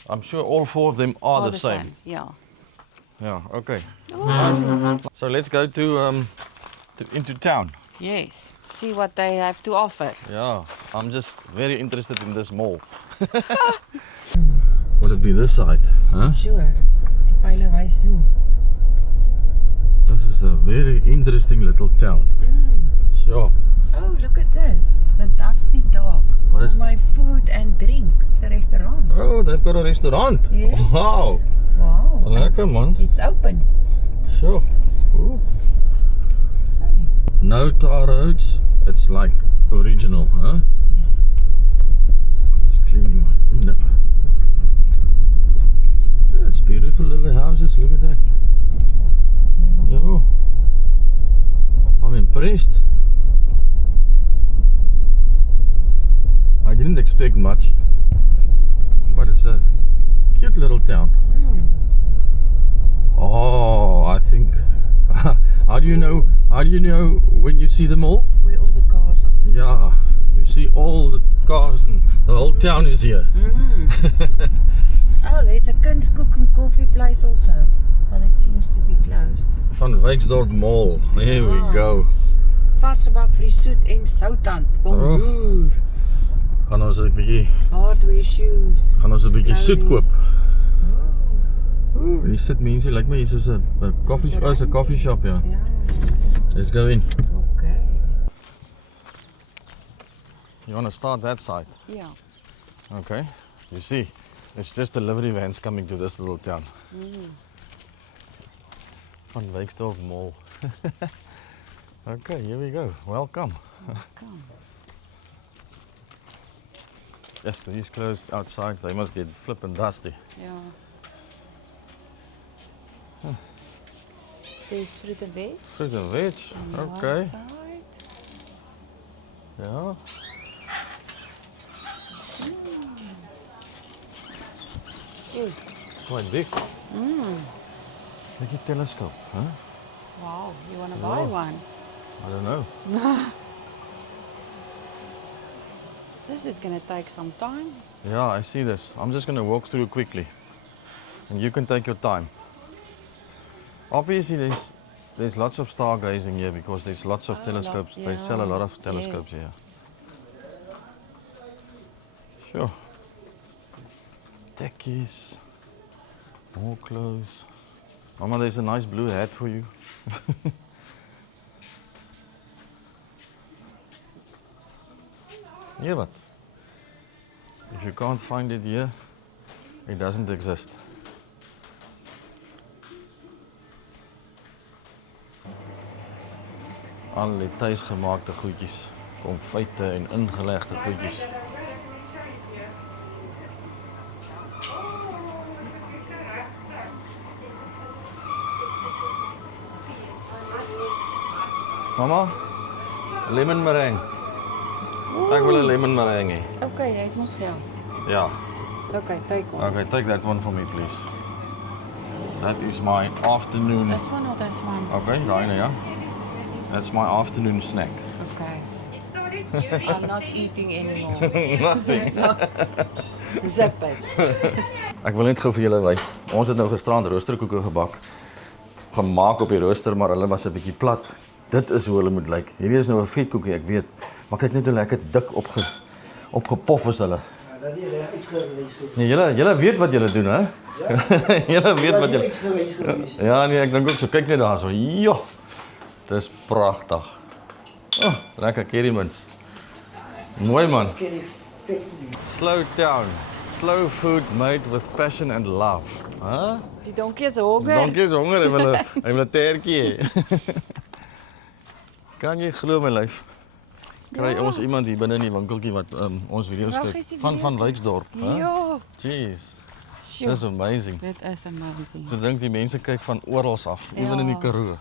I'm sure all 4 of them are All the same. Yeah. Yeah, okay. Oh, So let's go into town. yes. See what they have to offer. Yeah, I'm just very interested in this mall. Will it be this side? Huh? Sure. Die pile wys hoe. This is a very interesting little town. Sure. Oh, look at this. The Dusty Dog. is- Gourmet food and drink. It's a restaurant. Oh, they've got a restaurant. Yes. Wow. Wow. Lekker man. It's open. Sure. Ooh. Hey. No tar roads. It's like original, huh? Yes. Just cleaning my window. That's beautiful little houses. Look at that. Yeah. Yo. I'm impressed. I didn't expect much, but it's a cute little town. Oh, I think. How do you know? How do you know when you see them all? Where all the cars are. Yeah, you see all the cars and the whole town is here. Oh, there's a Kunstkoek and coffee place also. But it seems to be closed. Van Wyksdorp Mall. There we Ah. go. Vasgebak vir die soet en soutant. Kom Oh. boer. Gaan ons 'n bietjie, Hardware shoes. gaan ons 'n bietjie soet clothing. koop. Ooh, hier sit mense, lyk my hier is 'n koffie, is 'n coffee shop, ja. Ja. Let's go in. Okay. You want to start that side? Ja. Okay. You see, it's just delivery vans coming to this little town. Van Wyksdorp Mall. Okay, here we go. Welcome. Kom. Yes, these closed outside. They must get flippin' dusty. Ja. There's fruit and veg. Fruit and veg. On the one Okay. side. Yeah. Shoot. Quite big. Look at telescope, huh? Wow, you want to buy one? I don't know. This is going to take some time. Yeah, I see this. I'm just going to walk through quickly. And you can take your time. Obviously, there's lots of stargazing here because there's lots of telescopes. They sell a lot of telescopes yes. here. Sure. Techies. More clothes. Mama, there's a nice blue hat for you. Yeah, but if you can't find it here, it doesn't exist. Al die thuisgemaakte goedjies, konfyte en ingelegde goedjies. Mama, lemon meringue. Ek wil 'n lemon meringue hê. Okay, jy het mos geld. Ja. Okay, take one. Okay, take that one for me, please. That is my afternoon. This one or this one? Okay, daai ja. That's my afternoon snack. Okay. I'm not eating anymore. Nothing. Zip it. Ek wil net gou vir julle wys. Ons het nou gisterand roosterkoeke gebak. Gemaak op die rooster, maar hulle was 'n bietjie plat. Dit is hoe hulle moet lyk. Hierdie is nou 'n vetkoekie, ek weet. Maar kyk net hoe lekker dik opgepof is hulle. Ja, dat is reg uitgewys. Nee, julle weet wat julle doen, hè? Ja? Julle weet wat julle... Uitgewys gewees. Ja, nee, ek dink ook so. Kyk net daarso. Ja. Dis pragtig. Oh, lekker currymuns. Mooi man. Ken die vet nie. Slow down. Slow food made with passion and love. Huh? Die donkie is honger. Dankie is honger, hy wil 'n tertjie hê. Kan jy glo my lyf? Kry Ja. ons iemand hier binne in die winkeltjie wat ons video's Wag, kyk is die van video's Wyksdorp, hè? Ja. Jeez. Sjoe. Dis amazing. Dit is amazing. Ek dink die mense kyk van oral af, ewen in die Ja. Karoo.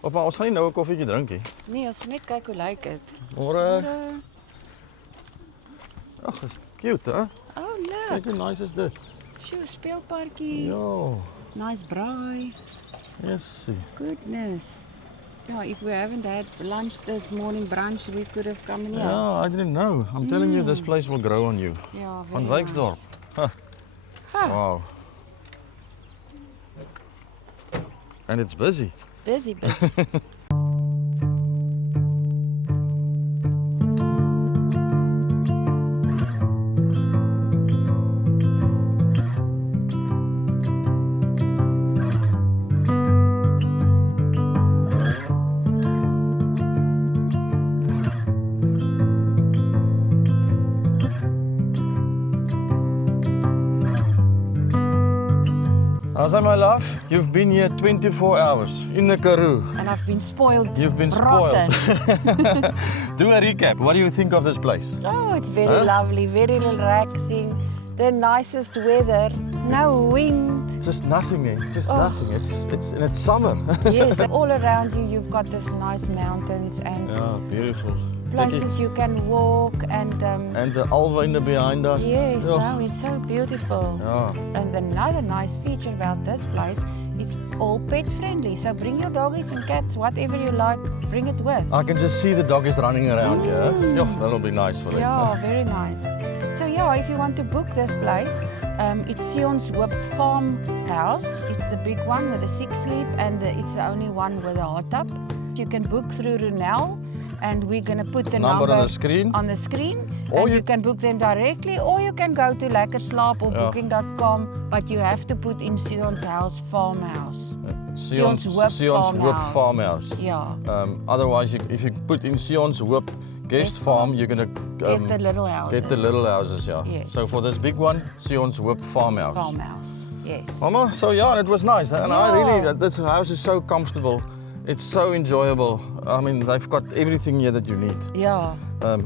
Of maar ons gaan nie nou 'n koffietjie drink nie. Nee, ons gaan net kyk hoe lyk dit. Môre. Ag, dis cute, hè? Oh, Kyk look. hoe nice is dit. Sjoe, speelparkie. Ja. Nice braai. Yes. Goodness. Yeah, if we haven't had lunch this morning, brunch, we could have come in here. Yeah, I didn't know. I'm telling you, this place will grow on you. Yeah, very Van Wyksdorp. nice. Huh. Wow. And it's busy. Busy, busy. Asa, my love, you've been here 24 hours in the Karoo. And I've been spoiled. You've been rotten. Do a recap. What do you think of this place? Oh, it's very Huh? lovely, very relaxing. The nicest weather, no wind. Just nothing, eh? Just Oh. nothing. And it's summer. Yes, and all around you, you've got these nice mountains and Yeah, beautiful. places you can walk and And the Alwyne behind us. yes, Oh, no, it's so beautiful. yeah. And another nice feature about this place is all pet friendly. So bring your doggies and cats, whatever you like, bring it with. I can just see the doggies running around here. Yeah, that'll be nice for them. Yeah, very nice. So yeah, if you want to book this place, it's Sion's Hoop Farmhouse. It's the big one with the 6 sleep and it's the only one with a hot tub. You can book through Runel and we're going to put the Number on the screen. on the screen. Or And you- you can book them directly or you can go to Lekkerslaap or Yeah. booking.com, but you have to put in Sion's House Farmhouse. Sion's Hoop Farmhouse. Yeah. Otherwise, if you put in Sion's Hoop Guest Farm, you're going to Get the little houses. get the little houses, yeah. Yes. So for this big one, Sion's Hoop Farmhouse. Farmhouse. Yes. Mama, so yeah, it was nice. And I really, Yeah. this house is so comfortable. It's so enjoyable. I mean, they've got everything here that you need. Yeah.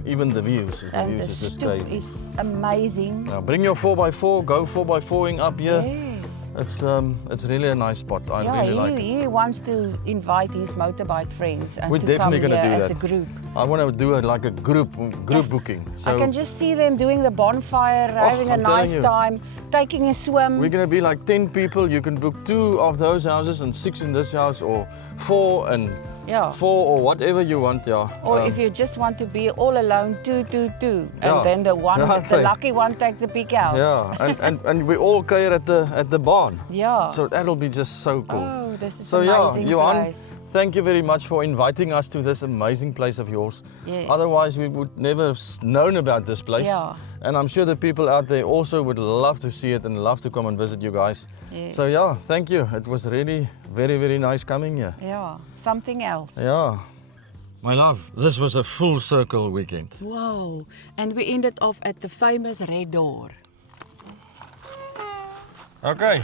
Even the views. The And views the is just stoep crazy. is amazing. Now, bring your 4x4, go 4x4ing up here. Yes. It's really a nice spot. I Yeah, really like it. he wants to invite his motorbike friends and We're to definitely come gonna here do as that. a group. I want to do it like a group Yes. booking. I So can just see them doing the bonfire, having a I'm telling nice you. time, taking a swim. we're going to be like 10 people. You can book 2 of those houses and 6 in this house, or 4 and Yeah. 4 or whatever you want. Yeah. Or if you just want to be all alone, two. Yeah. And then the one, That's the it. lucky one, take the big house. Yeah, and we all care at the barn. Yeah. So that'll be just so cool. Oh, this is So yeah, amazing Johan, place. thank you very much for inviting us to this amazing place of yours. Yes. Otherwise, we would never have known about this place. Yeah. And I'm sure the people out there also would love to see it and love to come and visit you guys. Yes. So yeah, thank you. It was really very, very nice coming here. Yeah, something else. Yeah. My love, this was a full circle weekend. Wow. And we ended off at the famous Red Door. Okay.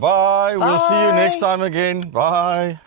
Bye. We'll see you Bye. next time again. Bye.